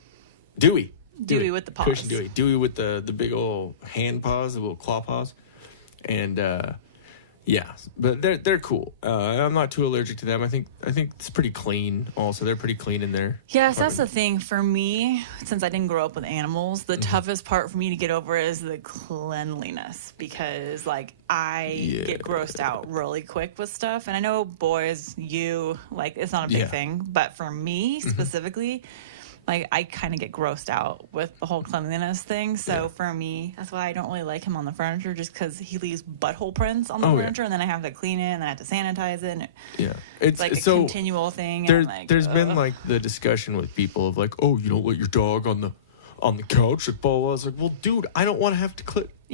Dewey with the paws. Kush and Dewey with the big old hand paws, the little claw paws. And yeah, but they're cool. I'm not too allergic to them. I think it's pretty clean also. They're pretty clean in there. Yes, that's the thing for me. Since I didn't grow up with animals, the toughest part for me to get over is the cleanliness because I get grossed out really quick with stuff. And I know boys, it's not a big thing, but for me specifically, I kind of get grossed out with the whole cleanliness thing. So for me, that's why I don't really like him on the furniture, just because he leaves butthole prints on the furniture, and then I have to clean it, and then I have to sanitize it. And it's like a continual thing. There's been the discussion with people of oh, you don't let your dog on the couch with Boa. I was like, well, dude, I don't want to have to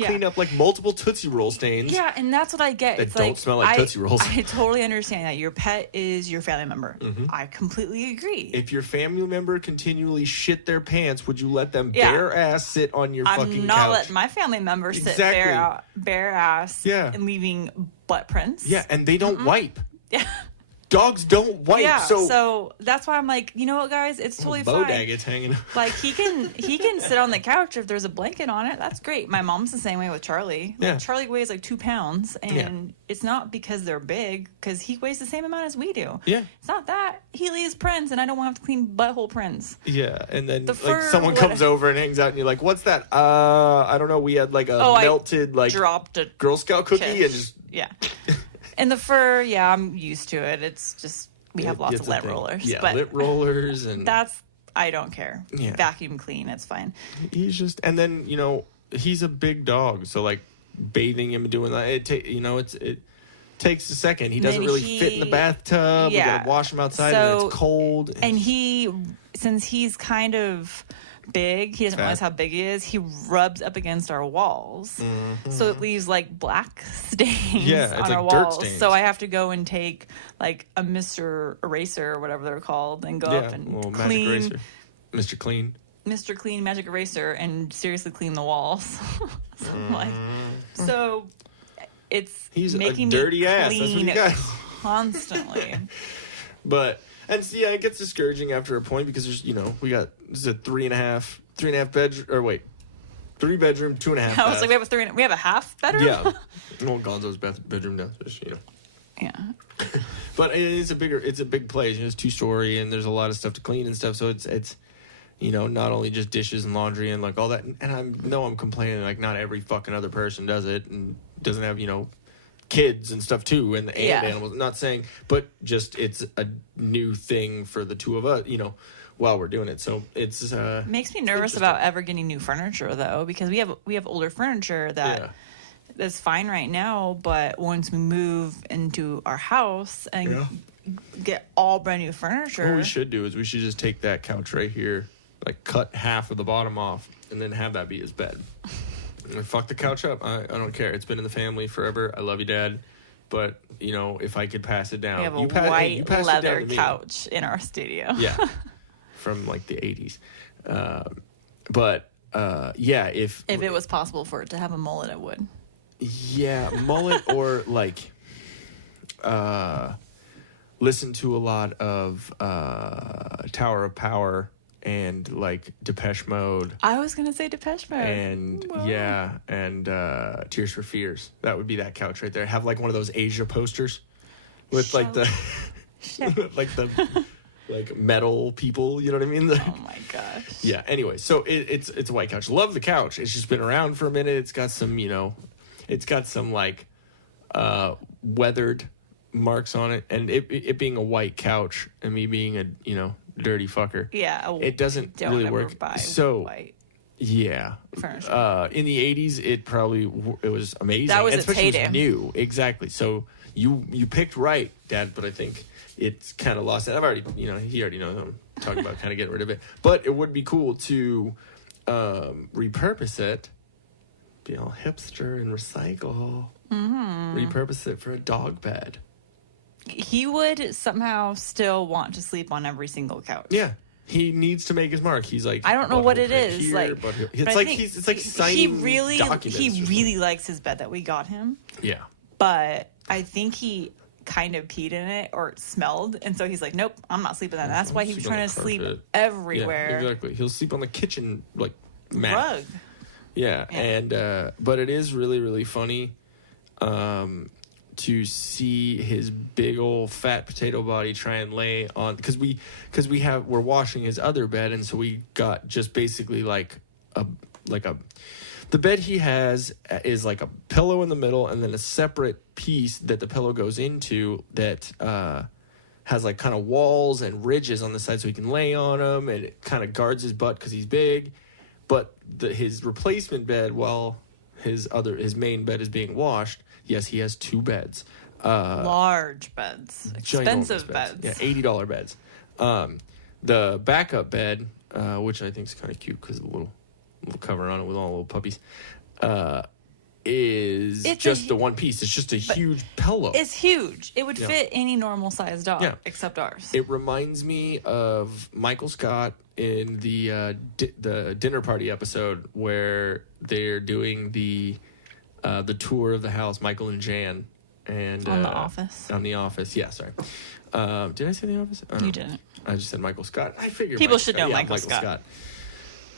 clean up like multiple Tootsie Roll stains. Yeah, and that's what I get. That It's don't like, smell like Tootsie Rolls. I totally understand that your pet is your family member. I completely agree. If your family member continually shit their pants, would you let them bare ass sit on your fucking couch? I'm not letting my family member sit bare ass and leaving butt prints. Yeah, and they don't wipe. Yeah. Dogs don't wipe. Yeah, so that's why I'm like, you know what, guys? It's totally fine. Bodagget's hanging. Like, he can sit on the couch if there's a blanket on it. That's great. My mom's the same way with Charlie. Like, Charlie weighs like 2 pounds, and it's not because they're big, because he weighs the same amount as we do. Yeah. It's not that. He leaves prints, and I don't want to have to clean butthole prints. Yeah, and then like someone comes over and hangs out, and you're like, what's that? I don't know. We had like a melted, like, dropped a Girl Scout cookie and just... Yeah. And the fur, I'm used to it. It's just, we have lots of lint rollers. Yeah, but lint rollers and... I don't care. Yeah. Vacuum clean, it's fine. He's just... And then, you know, he's a big dog, so, like, bathing him and doing that, it takes a second. He doesn't really fit in the bathtub. Yeah. We gotta wash him outside and it's cold. And since he's kind of... big, he doesn't realize how big he is. He rubs up against our walls, so it leaves like black stains on our walls. Dirt stains. So I have to go and take like a Mr. Eraser or whatever they're called, and go up and clean. Mr. Clean. Mr. Clean Magic Eraser, and seriously clean the walls. So it's making a dirty me ass. clean That's what you got. Constantly. But. And so, it gets discouraging after a point because there's, we got this is a 3.5 bedroom, or wait, 3 bedroom, 2.5. I was like, we have a half bedroom. Yeah, well, Gonzo's bedroom downstairs, Yeah. But it's a big place. It's 2-story, and there's a lot of stuff to clean and stuff. So it's not only just dishes and laundry and like all that. And I'm complaining like not every fucking other person does it and doesn't have kids and stuff too, and animals. I'm not saying, but just it's a new thing for the two of us, while we're doing it. So it's makes me nervous about ever getting new furniture though, because we have older furniture that's fine right now, but once we move into our house and get all brand new furniture, what we should do is we should just take that couch right here, like cut half of the bottom off, and then have that be his bed. Fuck the couch up. I don't care. It's been in the family forever. I love you, Dad. But, if I could pass it down. We have a white leather couch in our studio. Yeah. From, like, the 80s. If it was possible for it to have a mullet, it would. Yeah, mullet or, like, listen to a lot of Tower of Power and like Depeche Mode. I was gonna say Depeche Mode. And and Tears for Fears. That would be that couch right there. Have like one of those Asia posters with like the like metal people. You know what I mean? Oh my gosh. Yeah. Anyway, so it's a white couch. Love the couch. It's just been around for a minute. It's got some like weathered marks on it, and it being a white couch and me being a dirty fucker. Yeah, it doesn't really work. So white furniture. In the 80s, it was amazing. That was especially its heyday. It was new, exactly. So you picked right, Dad. But I think it's kind of lost. I've already, he already knows I'm talking about kind of getting rid of it. But it would be cool to repurpose it, be all hipster and recycle. Repurpose it for a dog bed. He would somehow still want to sleep on every single couch. Yeah, he needs to make his mark. He's like, I don't know what it is. Here, it's like signing documents. He really likes his bed that we got him. Yeah, but I think he kind of peed in it or it smelled, and so he's like, nope, I'm not sleeping on that. That's why he was trying to sleep everywhere. Yeah, exactly. He'll sleep on the kitchen like mat. Rug. Yeah, and but it is really, really funny. To see his big old fat potato body try and lay on, because we're washing his other bed, and so we got just basically the bed he has is like a pillow in the middle, and then a separate piece that the pillow goes into that has like kind of walls and ridges on the side so he can lay on them, and it kind of guards his butt because he's big. But his replacement bed, while his main bed is being washed, yes, he has 2 beds. Large beds. Expensive beds. Yeah, $80 beds. The backup bed, which I think is kind of cute because of the little cover on it with all the little puppies, is It's just the one piece. It's just a huge pillow. It's huge. It would fit any normal sized dog except ours. It reminds me of Michael Scott in the dinner party episode where they're doing the tour of the house, Michael and Jan. And on The Office. On The Office, yeah, sorry. Did I say The Office? Oh, you didn't. I just said Michael Scott. I figured people should know Michael Scott.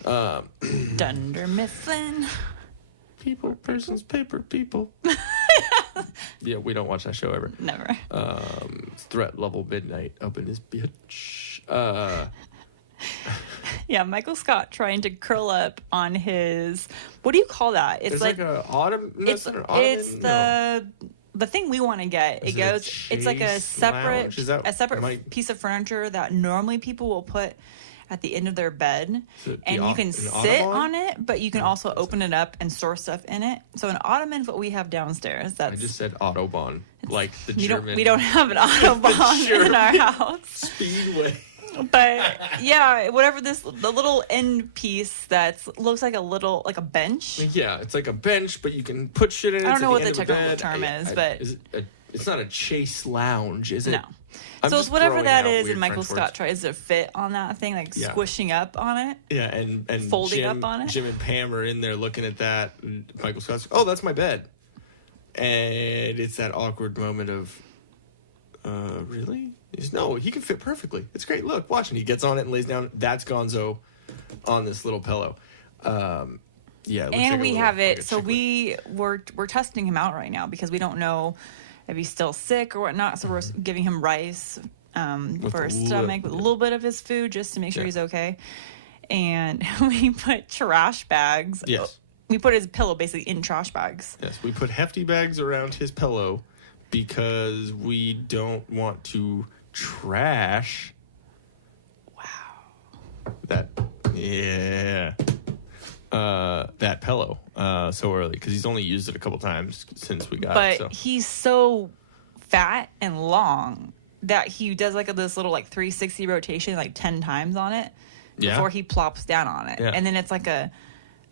Dunder Mifflin. People, persons, paper, people. Yeah, we don't watch that show ever. Never. Threat level midnight up in his bitch. Yeah, Michael Scott trying to curl up on his. What do you call that? It's like an autumn. It's the thing we want to get. It goes. It's like a separate piece of furniture that normally people will put at the end of their bed, and you can sit on it, but you can also open it up and store stuff in it. So an ottoman is what we have downstairs. I just said Autobahn, like the German. We don't have an Autobahn in our house. Speedway. But yeah, whatever the little end piece that looks like a bench. Yeah, it's like a bench, but you can put shit in it. I don't know what the technical term is, but it's not a chase lounge, is it? No. So it's whatever that is, and Michael Scott tries to fit on that thing, like squishing up on it. Yeah, and folding up on it. Jim and Pam are in there looking at that, and Michael Scott's like, oh, that's my bed. And it's that awkward moment of, really? No, he can fit perfectly. It's great. Look, watch. And he gets on it and lays down. That's Gonzo on this little pillow. Yeah. And we have it. So we're testing him out right now because we don't know if he's still sick or whatnot. So we're giving him rice for his stomach with a little bit of his food just to make sure he's okay. And we put trash bags. Yes. We put his pillow basically in trash bags. Yes. We put hefty bags around his pillow because we don't want to trash. Wow. That pillow so early because he's only used it a couple times since we got it. But he's so fat and long that he does this little 360 rotation 10 times on it before he plops down on it. Yeah. And then it's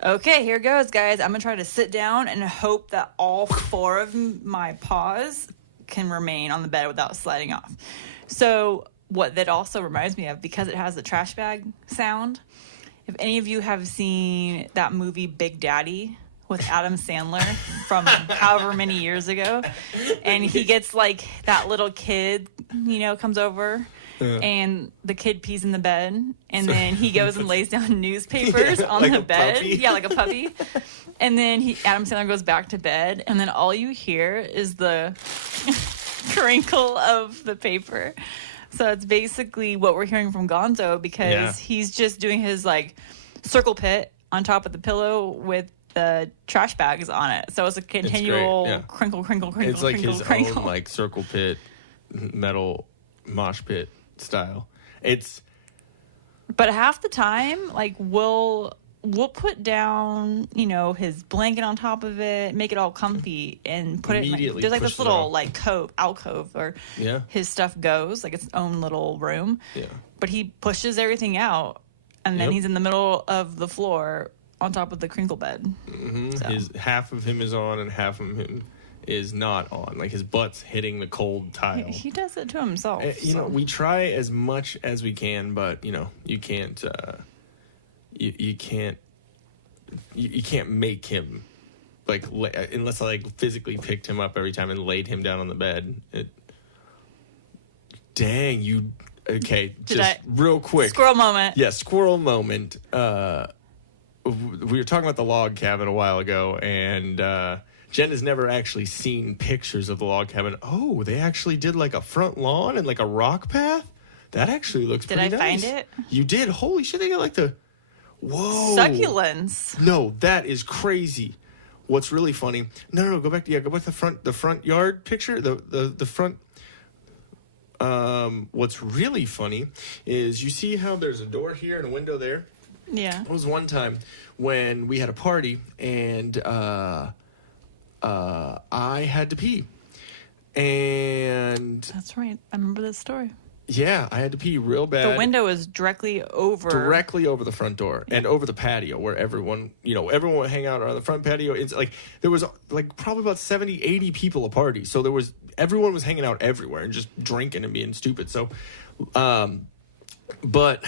okay, here goes, guys. I'm going to try to sit down and hope that all 4 of my paws can remain on the bed without sliding off. So what that also reminds me of, because it has the trash bag sound, if any of you have seen that movie Big Daddy with Adam Sandler from however many years ago, and he gets that little kid, comes over and the kid pees in the bed, and then he goes and lays down newspapers on the bed. Puppy. Yeah, like a puppy. And then Adam Sandler goes back to bed, and then all you hear is the crinkle of the paper. So it's basically what we're hearing from Gonzo because he's just doing his circle pit on top of the pillow with the trash bags on it. So it's a continual crinkle, crinkle, crinkle, it's like crinkle, his crinkle. own circle pit, metal mosh pit style. But half the time, we'll put down, his blanket on top of it, make it all comfy, and put it in, there's this little alcove where his stuff goes, its own little room. Yeah. But he pushes everything out, and then he's in the middle of the floor on top of the crinkle bed. Mm-hmm. So. Half of him is on and half of him is not on. His butt's hitting the cold tile. He does it to himself. We try as much as we can, but you can't. You can't make him unless I physically picked him up every time and laid him down on the bed. Dang you! Okay, real quick. Squirrel moment. Yeah, squirrel moment. We were talking about the log cabin a while ago, and Jen has never actually seen pictures of the log cabin. Oh, they actually did a front lawn and a rock path. That actually looks pretty nice. Did I find it? You did. Holy shit! They got the. Whoa. Succulents. No, that is crazy. What's really funny? No, go back to the front yard picture. The front. What's really funny is you see how there's a door here and a window there. Yeah. It was one time when we had a party and I had to pee, and that's right. I remember this story. Yeah, I had to pee real bad. The window is directly over the front door and over the patio where everyone would hang out on the front patio. It's like there was like probably about 70, 80 people a party. So everyone was hanging out everywhere and just drinking and being stupid. So, but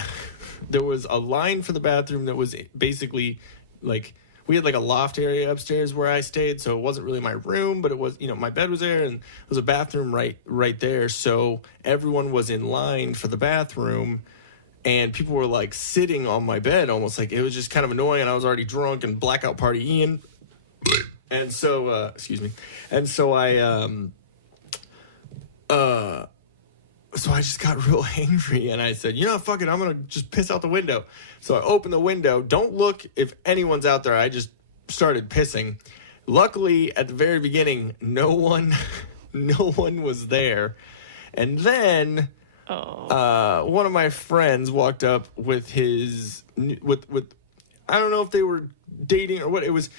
there was a line for the bathroom that was basically like, we had like a loft area upstairs where I stayed, so it wasn't really my room, but it was, my bed was there, and there was a bathroom right there. So everyone was in line for the bathroom, and people were like sitting on my bed, almost like it was just kind of annoying. And I was already drunk and blackout party Ian, and so excuse me, and so So I just got real angry, and I said, fuck it, I'm going to just piss out the window. So I opened the window. Don't look if anyone's out there. I just started pissing. Luckily, at the very beginning, no one was there. And then one of my friends walked up with with I don't know if they were dating or what. It was,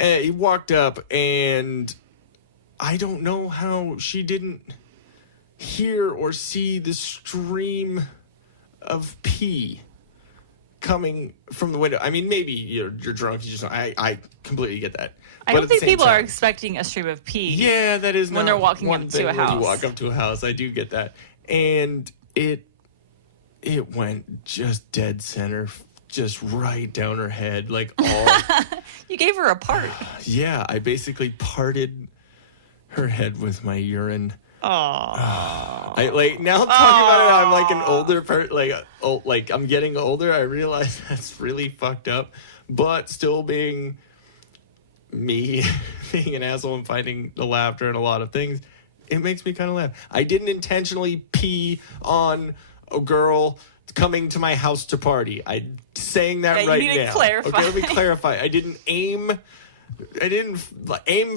he walked up, and I don't know how she didn't hear or see the stream of pee coming from the window. I mean, maybe you're drunk. You just I completely get that. I don't think people are expecting a stream of pee. Yeah, that is when they're walking up to a house. When you walk up to a house, I do get that, and it went just dead center, just right down her head, like all. You gave her a part. Yeah, I basically parted her head with my urine. I like now talking about it. I'm like an older person, like I'm getting older. I realize that's really fucked up, but still being me, being an asshole and finding the laughter in a lot of things, it makes me kind of laugh. I didn't intentionally pee on a girl coming to my house to party. I'm saying that right now. You need to clarify. Okay, let me clarify. I didn't aim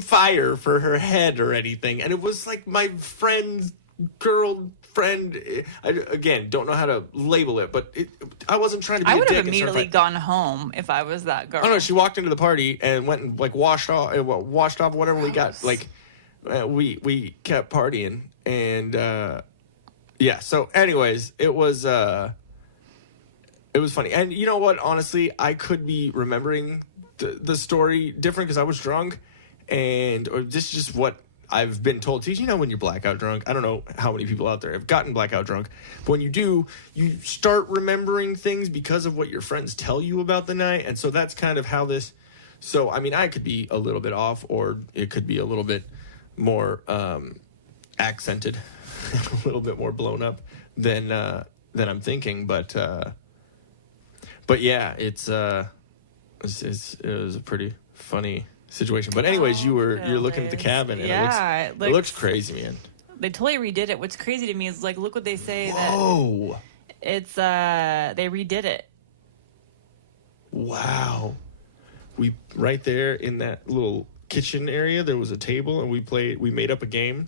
fire for her head or anything, and it was like my friend's girlfriend. I again don't know how to label it, but I wasn't trying to be a dick. I would have immediately gone home if I was that girl. Oh no, she walked into the party and went and like washed off whatever we got. Like we kept partying, and yeah. So, anyways, it was funny, and you know what? Honestly, I could be remembering the story different because I was drunk, or this is just what I've been told. Because when you're blackout drunk, I don't know how many people out there have gotten blackout drunk, but when you do, you start remembering things because of what your friends tell you about the night, and so that's kind of how this. So I mean, I could be a little bit off, or it could be a little bit more accented, a little bit more blown up than I'm thinking, but yeah, it was a pretty funny situation. But anyways, you're looking at the cabin, and it looks crazy, man. They totally redid it. What's crazy to me is like, look what they say. Whoa. That it's they redid it. Wow. We right there in that little kitchen area, there was a table, and we made up a game.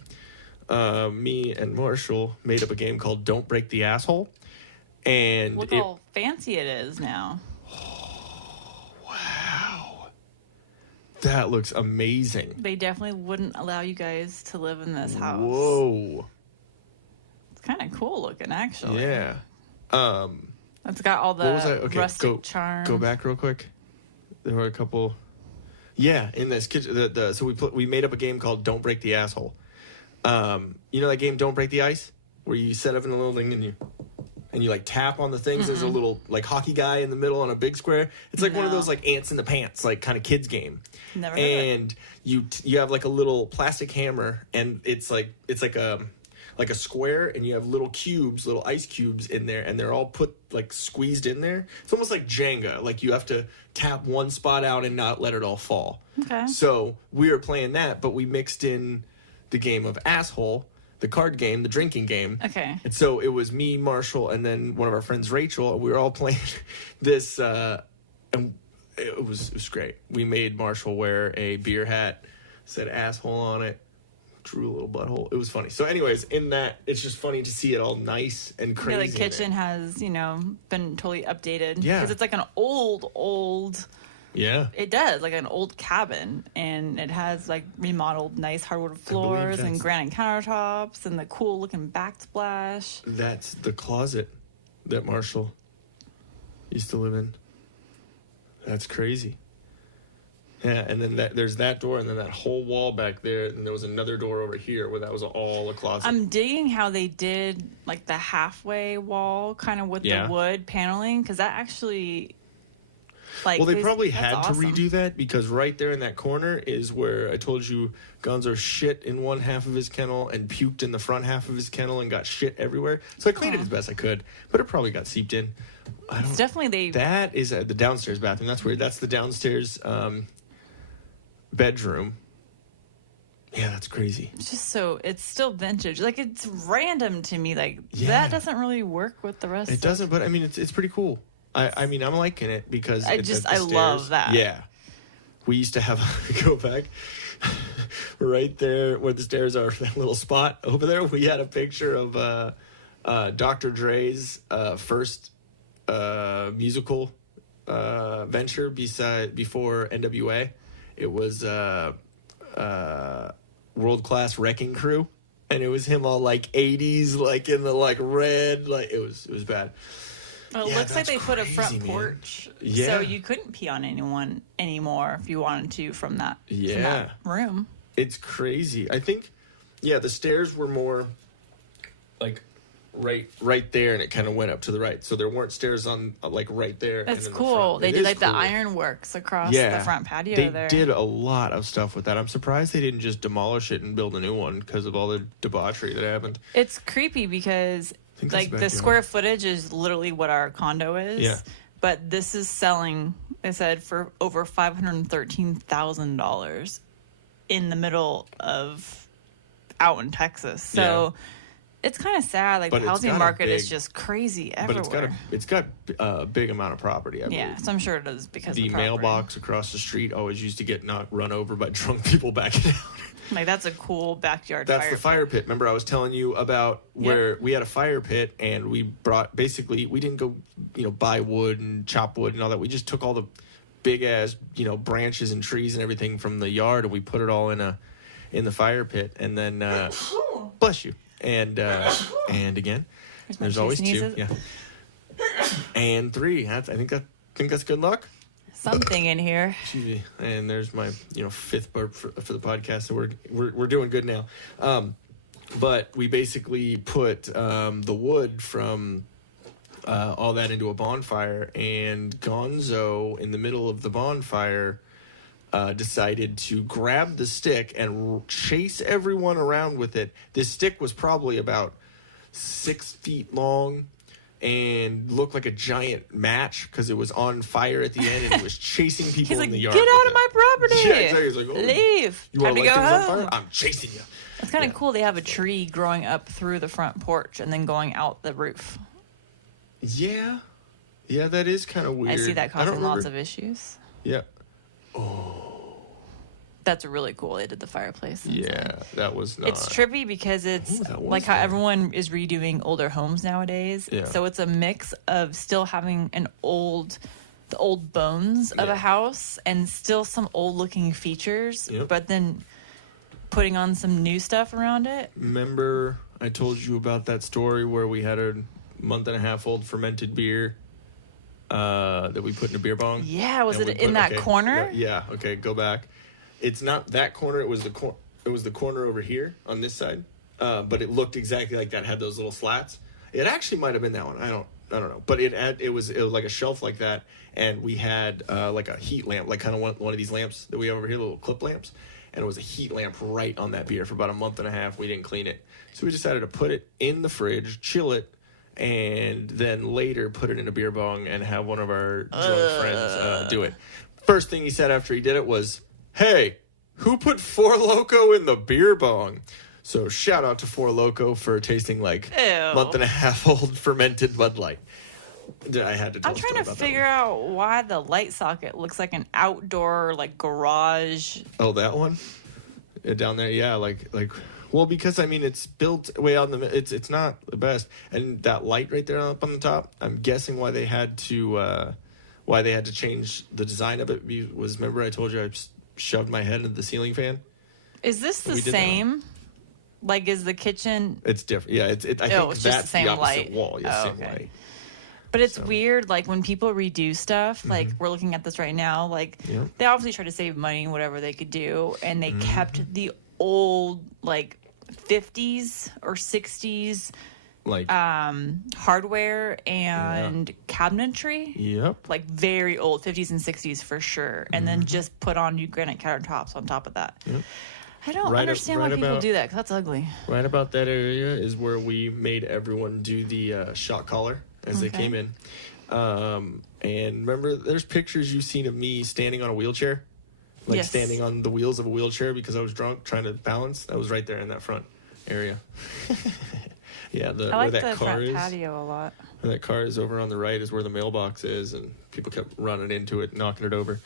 Me and Marshall made up a game called Don't Break the Asshole. And look how fancy it is now. That looks amazing. They definitely wouldn't allow you guys to live in this house. Whoa. It's kind of cool looking, actually. Yeah. It's got all the rustic charm. Go back real quick. There were a couple. Yeah, in this kitchen. So we made up a game called Don't Break the Asshole. You know that game Don't Break the Ice? Where you set up in a little thing and you like tap on the things. There's a little like hockey guy in the middle on a big square. It's like one of those like ants in the pants, like kind of kids game. Never heard of it. You have like a little plastic hammer, and it's like a square, and you have little ice cubes in there, and they're all put like squeezed in there. It's almost like Jenga. Like you have to tap one spot out and not let it all fall. Okay. So we were playing that, but we mixed in the game of Asshole, the card game, the drinking game. Okay. And so it was me, Marshall, and then one of our friends, Rachel, and we were all playing this, and it was great. We made Marshall wear a beer hat, said asshole on it, drew a little butthole. It was funny. So anyways, in that, it's just funny to see it all nice and crazy. Yeah, the kitchen has, been totally updated. Yeah. Because it's like an old Yeah. It does, like an old cabin, and it has like remodeled nice hardwood floors and granite countertops and the cool looking backsplash. That's the closet that Marshall used to live in. That's crazy. Yeah, and then there's that door, and then that whole wall back there, and there was another door over here where that was all a closet. I'm digging how they did like the halfway wall, kind of with the wood paneling, because that actually, like, well, they probably had awesome. to redo that because right there in that corner is where I told you Gonzo shit in one half of his kennel and puked in the front half of his kennel and got shit everywhere. So I cleaned it as best I could, but it probably got seeped in. It's definitely That is the downstairs bathroom. That's weird. That's the downstairs bedroom. Yeah, that's crazy. It's just it's still vintage. Like, it's random to me. Like, that doesn't really work with the rest. It doesn't, but I mean, it's pretty cool. I mean, I'm liking it because I love that. Yeah, we used to have go back right there where the stairs are. That little spot over there. We had a picture of Dr. Dre's first musical venture before NWA. It was World Class Wrecking Crew, and it was him all like 80s, like in the like red, like it was bad. Well, it looks like they put a front porch, so you couldn't pee on anyone anymore if you wanted to from that room. It's crazy. I think, the stairs were more like right there, and it kind of went up to the right, so there weren't stairs on like right there. That's cool. They did like the ironworks across the front patio there. They did a lot of stuff with that. I'm surprised they didn't just demolish it and build a new one because of all the debauchery that happened. It's creepy because like the square footage is literally what our condo is. Yeah. But this is selling, they said, for over $513,000 in the middle of out in Texas. So it's kind of sad. Like, the housing market is just crazy everywhere. But it's got a big amount of property. I believe. Yeah, so I'm sure it is because the of the property. mailbox across the street always used to get run over by drunk people backing out. Like, that's a cool backyard That's fire the fire pit. Remember, I was telling you about where we had a fire pit, and we brought, basically, we didn't go, buy wood and chop wood and all that. We just took all the big ass, branches and trees and everything from the yard, and we put it all in the fire pit, and then bless you. And again, there's always two. Yeah. And three. I think that's good luck. Something in here. Excuse me. And there's my fifth burp for the podcast. So we're doing good now. But we basically put the wood from all that into a bonfire, and Gonzo in the middle of the bonfire decided to grab the stick and chase everyone around with it. This stick was probably about 6 feet long and looked like a giant match because it was on fire at the end, and he was chasing people in the yard. Get out of my property! Yeah, exactly. He's like, leave. You want to light things on fire? I'm chasing you. It's kind of cool. They have a tree growing up through the front porch and then going out the roof. Yeah, that is kind of weird. I see that causing lots of issues. Yeah. That's really cool. They did the fireplace. Yeah, that was not. It's trippy because it's like how everyone is redoing older homes nowadays. Yeah. So it's a mix of still having the old bones of a house and still some old looking features, but then putting on some new stuff around it. Remember I told you about that story where we had a month-and-a-half-old fermented beer that we put in a beer bong? Yeah, was it in that corner? Yeah, okay, go back. It's not that corner. It was the corner over here on this side, but it looked exactly like that. It had those little slats. It actually might have been that one. I don't know. But it was like a shelf like that, and we had like a heat lamp, like kind of one of these lamps that we have over here, little clip lamps, and it was a heat lamp right on that beer for about a month and a half. We didn't clean it, so we decided to put it in the fridge, chill it, and then later put it in a beer bong and have one of our drunk friends do it. First thing he said after he did it was, "Hey, who put Four Loko in the beer bong?" So shout out to Four Loko for tasting like month-and-a-half-old fermented Bud Light. I had to tell I'm trying to figure out why the light socket looks like an outdoor like garage. Oh, that one? Down there, yeah, like well, because I mean it's built way out in the it's not the best. And that light right there up on the top, I'm guessing why they had to why they had to change the design of it was, remember I told you I shoved my head into the ceiling fan? Is this the same? Like, is the kitchen? It's different. Yeah, I think it's that's just the same opposite light. wall. Yeah, same Okay. light. But it's weird, like, when people redo stuff, like, we're looking at this right now, like, they obviously try to save money, whatever they could do, and they kept the old, like, 50s or 60s like hardware and cabinetry. Yep. Like, very old, 50s and 60s for sure, and then just put on new granite countertops on top of that. Yep. I don't understand why people do that, because that's ugly. Right about that area is where we made everyone do the shot collar as they came in. And remember, there's pictures you've seen of me standing on a wheelchair, like standing on the wheels of a wheelchair because I was drunk trying to balance. That was right there in that front area. Yeah, I like where that the car front is. patio a lot. Where that car is over on the right is where the mailbox is, and people kept running into it, knocking it over.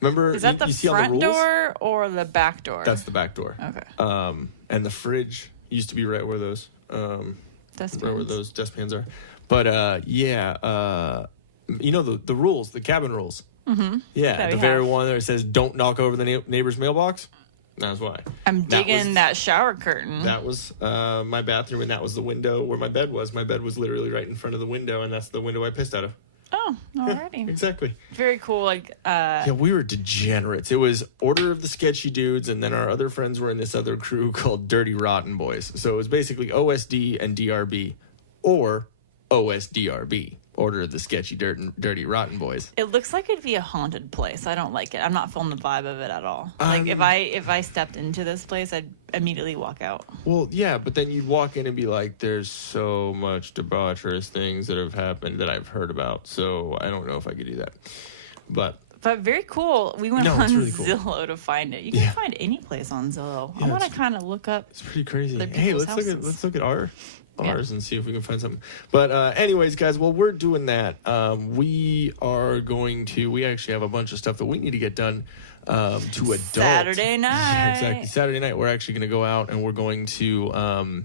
Remember, is that the you see front all the rules? door or the back door? That's the back door. Okay. And the fridge used to be right where those Dustpans. right where those dustpans are. But you know the rules, the cabin rules. Mm-hmm. Yeah, the very one that says don't knock over the neighbor's mailbox. That's why. I'm digging that shower curtain. That was my bathroom, and that was the window where my bed was. My bed was literally right in front of the window, and that's the window I pissed out of. Oh, alrighty. Exactly. Very cool. Like, yeah, we were degenerates. It was Order of the Sketchy Dudes, and then our other friends were in this other crew called Dirty Rotten Boys. So it was basically OSD and DRB, or OSDRB, Order of the Sketchy Dirty Rotten Boys. it looks like it'd be a haunted place. I don't like it. I'm not feeling the vibe of it at all. Like, if I stepped into this place, I'd immediately walk out. Well, yeah, but then you'd walk in and be like, there's so much debaucherous things that have happened that I've heard about, so I don't know if I could do that. But very cool. We went on really cool. Zillow to find it. You can find any place on Zillow. I want to kind of look up. It's pretty crazy. the Hey, people's let's look at ours and see if we can find something. But anyways, guys, while we're doing that, we actually have a bunch of stuff that we need to get done to adult. Saturday night. Yeah, exactly. Saturday night, we're actually going to go out and we're going to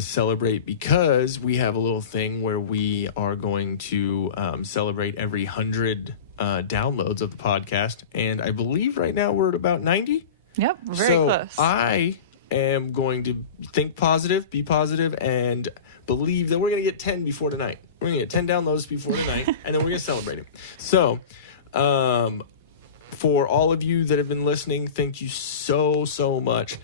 celebrate, because we have a little thing where we are going to celebrate every 100 downloads of the podcast. And I believe right now we're at about 90. Yep, we're very close. I am going to think positive, be positive, and believe that we're going to get 10 before tonight. We're going to get 10 downloads before tonight, and then we're going to celebrate it. So, for all of you that have been listening, thank you so much.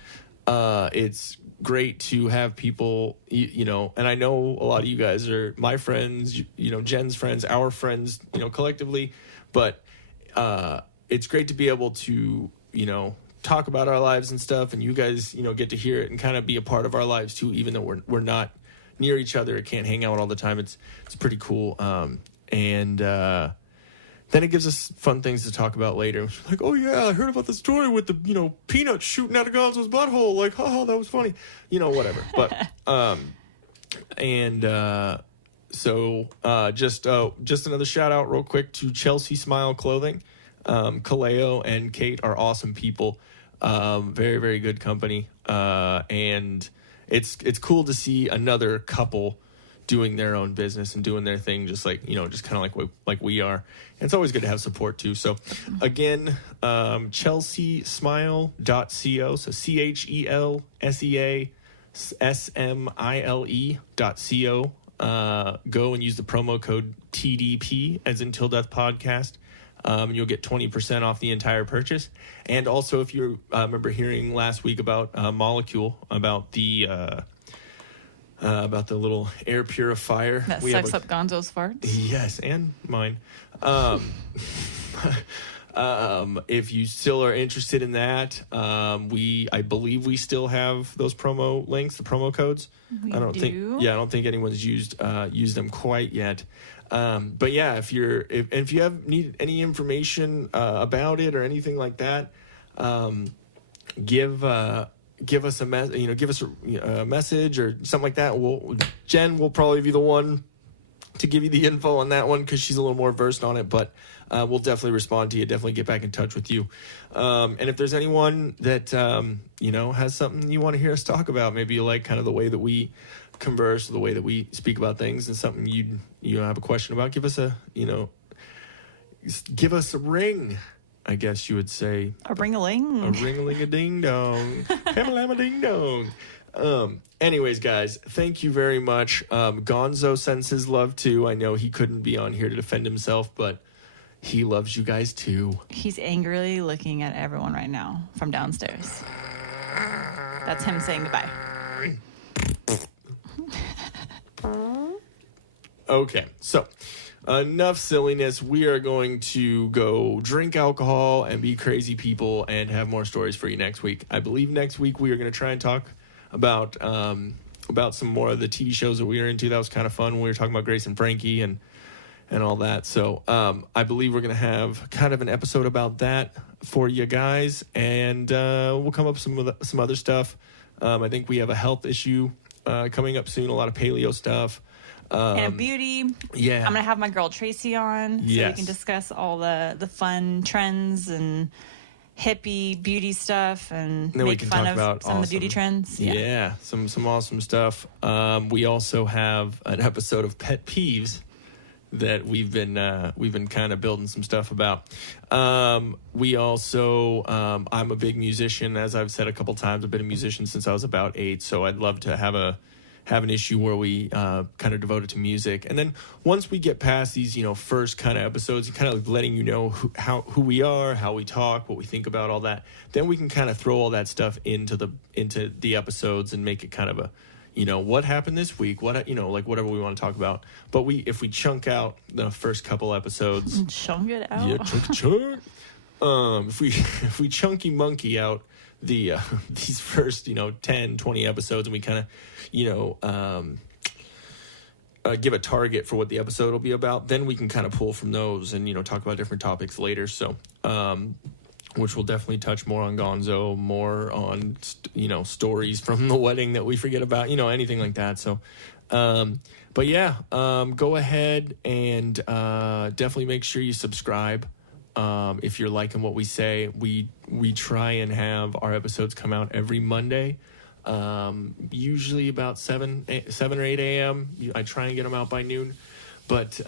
It's great to have people, and I know a lot of you guys are my friends, Jen's friends, our friends, collectively, but it's great to be able to, talk about our lives and stuff, and you guys, get to hear it and kind of be a part of our lives too, even though we're not near each other, can't hang out all the time. It's pretty cool. And then it gives us fun things to talk about later. Like, oh yeah, I heard about the story with the, peanuts shooting out of Gonzo's butthole. Like, haha, that was funny. Whatever. But, so just another shout out real quick to Chelsea Smile Clothing. Kaleo and Kate are awesome people. Very, very good company. And it's cool to see another couple doing their own business and doing their thing, just like, just kind of like we are. And it's always good to have support too. So again, ChelseaSmile.co. So ChelseaSmile.co. Go and use the promo code TDP, as in Till Death Podcast. And you'll get 20% off the entire purchase. And also, if you remember hearing last week about MOLEKULE, about the little air purifier that sucks up Gonzo's farts. Yes, and mine. If you still are interested in that, I believe we still have those promo links, the promo codes. I don't think anyone's used them quite yet. But yeah, if you need any information about it or anything like that, give us a message or something like that. Jen will probably be the one to give you the info on that one, because she's a little more versed on it. But we'll definitely respond to you. Definitely get back in touch with you. And if there's anyone that has something you want to hear us talk about, maybe you like kind of the way that we converse, the way that we speak about things, and something you have a question about, give us a give us a ring, I guess you would say. A ring-a-ling. A ring-a-ling-a-ding-dong. Ham-a-lam-a-ding-dong. Anyways, guys, thank you very much. Gonzo sends his love, too. I know he couldn't be on here to defend himself, but he loves you guys, too. He's angrily looking at everyone right now from downstairs. That's him saying goodbye. Okay, so enough silliness. We are going to go drink alcohol and be crazy people and have more stories for you next week. I believe next week we are going to try and talk about some more of the TV shows that we were into. That was kind of fun when we were talking about Grace and Frankie and all that. So I believe we're going to have kind of an episode about that for you guys, and we'll come up with some other stuff. I think we have a health issue coming up soon, a lot of paleo stuff. And a beauty. Yeah. I'm going to have my girl Tracy on so Yes. we can discuss all the fun trends and hippie beauty stuff and then we make can fun talk of about some of the beauty trends. Yeah, some awesome stuff. We also have an episode of Pet Peeves that we've been kind of building some stuff about. We also, I'm a big musician, as I've said a couple times. I've been a musician since I was about 8, so I'd love to have an issue where we kind of devote it to music. And then once we get past these, first kind of episodes, kind of letting you know who we are, how we talk, what we think about, all that, then we can kind of throw all that stuff into the episodes and make it kind of a, what happened this week, like whatever we want to talk about. But if we chunk out the first couple episodes, Chunk it out. yeah, chunk. If we chunky monkey out these first 10, 20 episodes, and we kind of give a target for what the episode will be about, then we can kind of pull from those and talk about different topics later. So which will definitely touch more on Gonzo, more on stories from the wedding that we forget about, anything like that. So but yeah, go ahead and definitely make sure you subscribe. If you're liking what we say, we try and have our episodes come out every Monday, usually about 7 or 8 a.m. I try and get them out by noon. But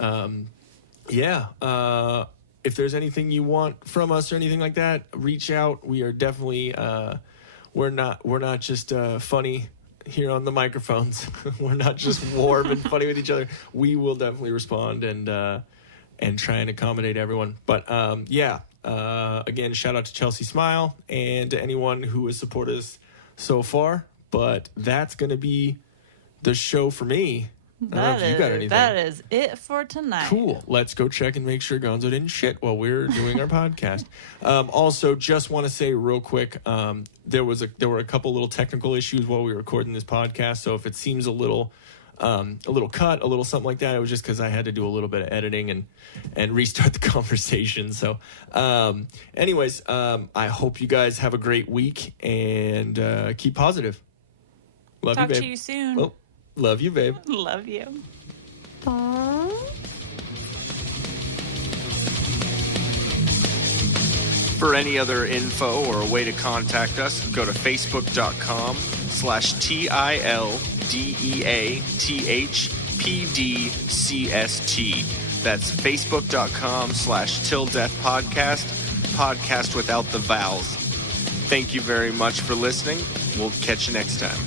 if there's anything you want from us or anything like that, reach out. We are definitely we're not just funny here on the microphones. We're not just warm and funny with each other. We will definitely respond and try and accommodate everyone. But again, shout out to Chelsea Smile and to anyone who has supported us so far. But that's going to be the show for me. I don't know if you got anything. That is it for tonight. Cool. Let's go check and make sure Gonzo didn't shit while we're doing our podcast. Also, just want to say real quick, there were a couple little technical issues while we were recording this podcast. So if it seems a little cut, a little something like that, it was just because I had to do a little bit of editing and restart the conversation. So anyways, I hope you guys have a great week and keep positive. Love you, babe. Talk to you soon. Well, love you, babe. Love you. For any other info or a way to contact us, go to facebook.com/TILDEATHPDCST. That's facebook.com/TillDeathPodcast, podcast without the vowels. Thank you very much for listening. We'll catch you next time.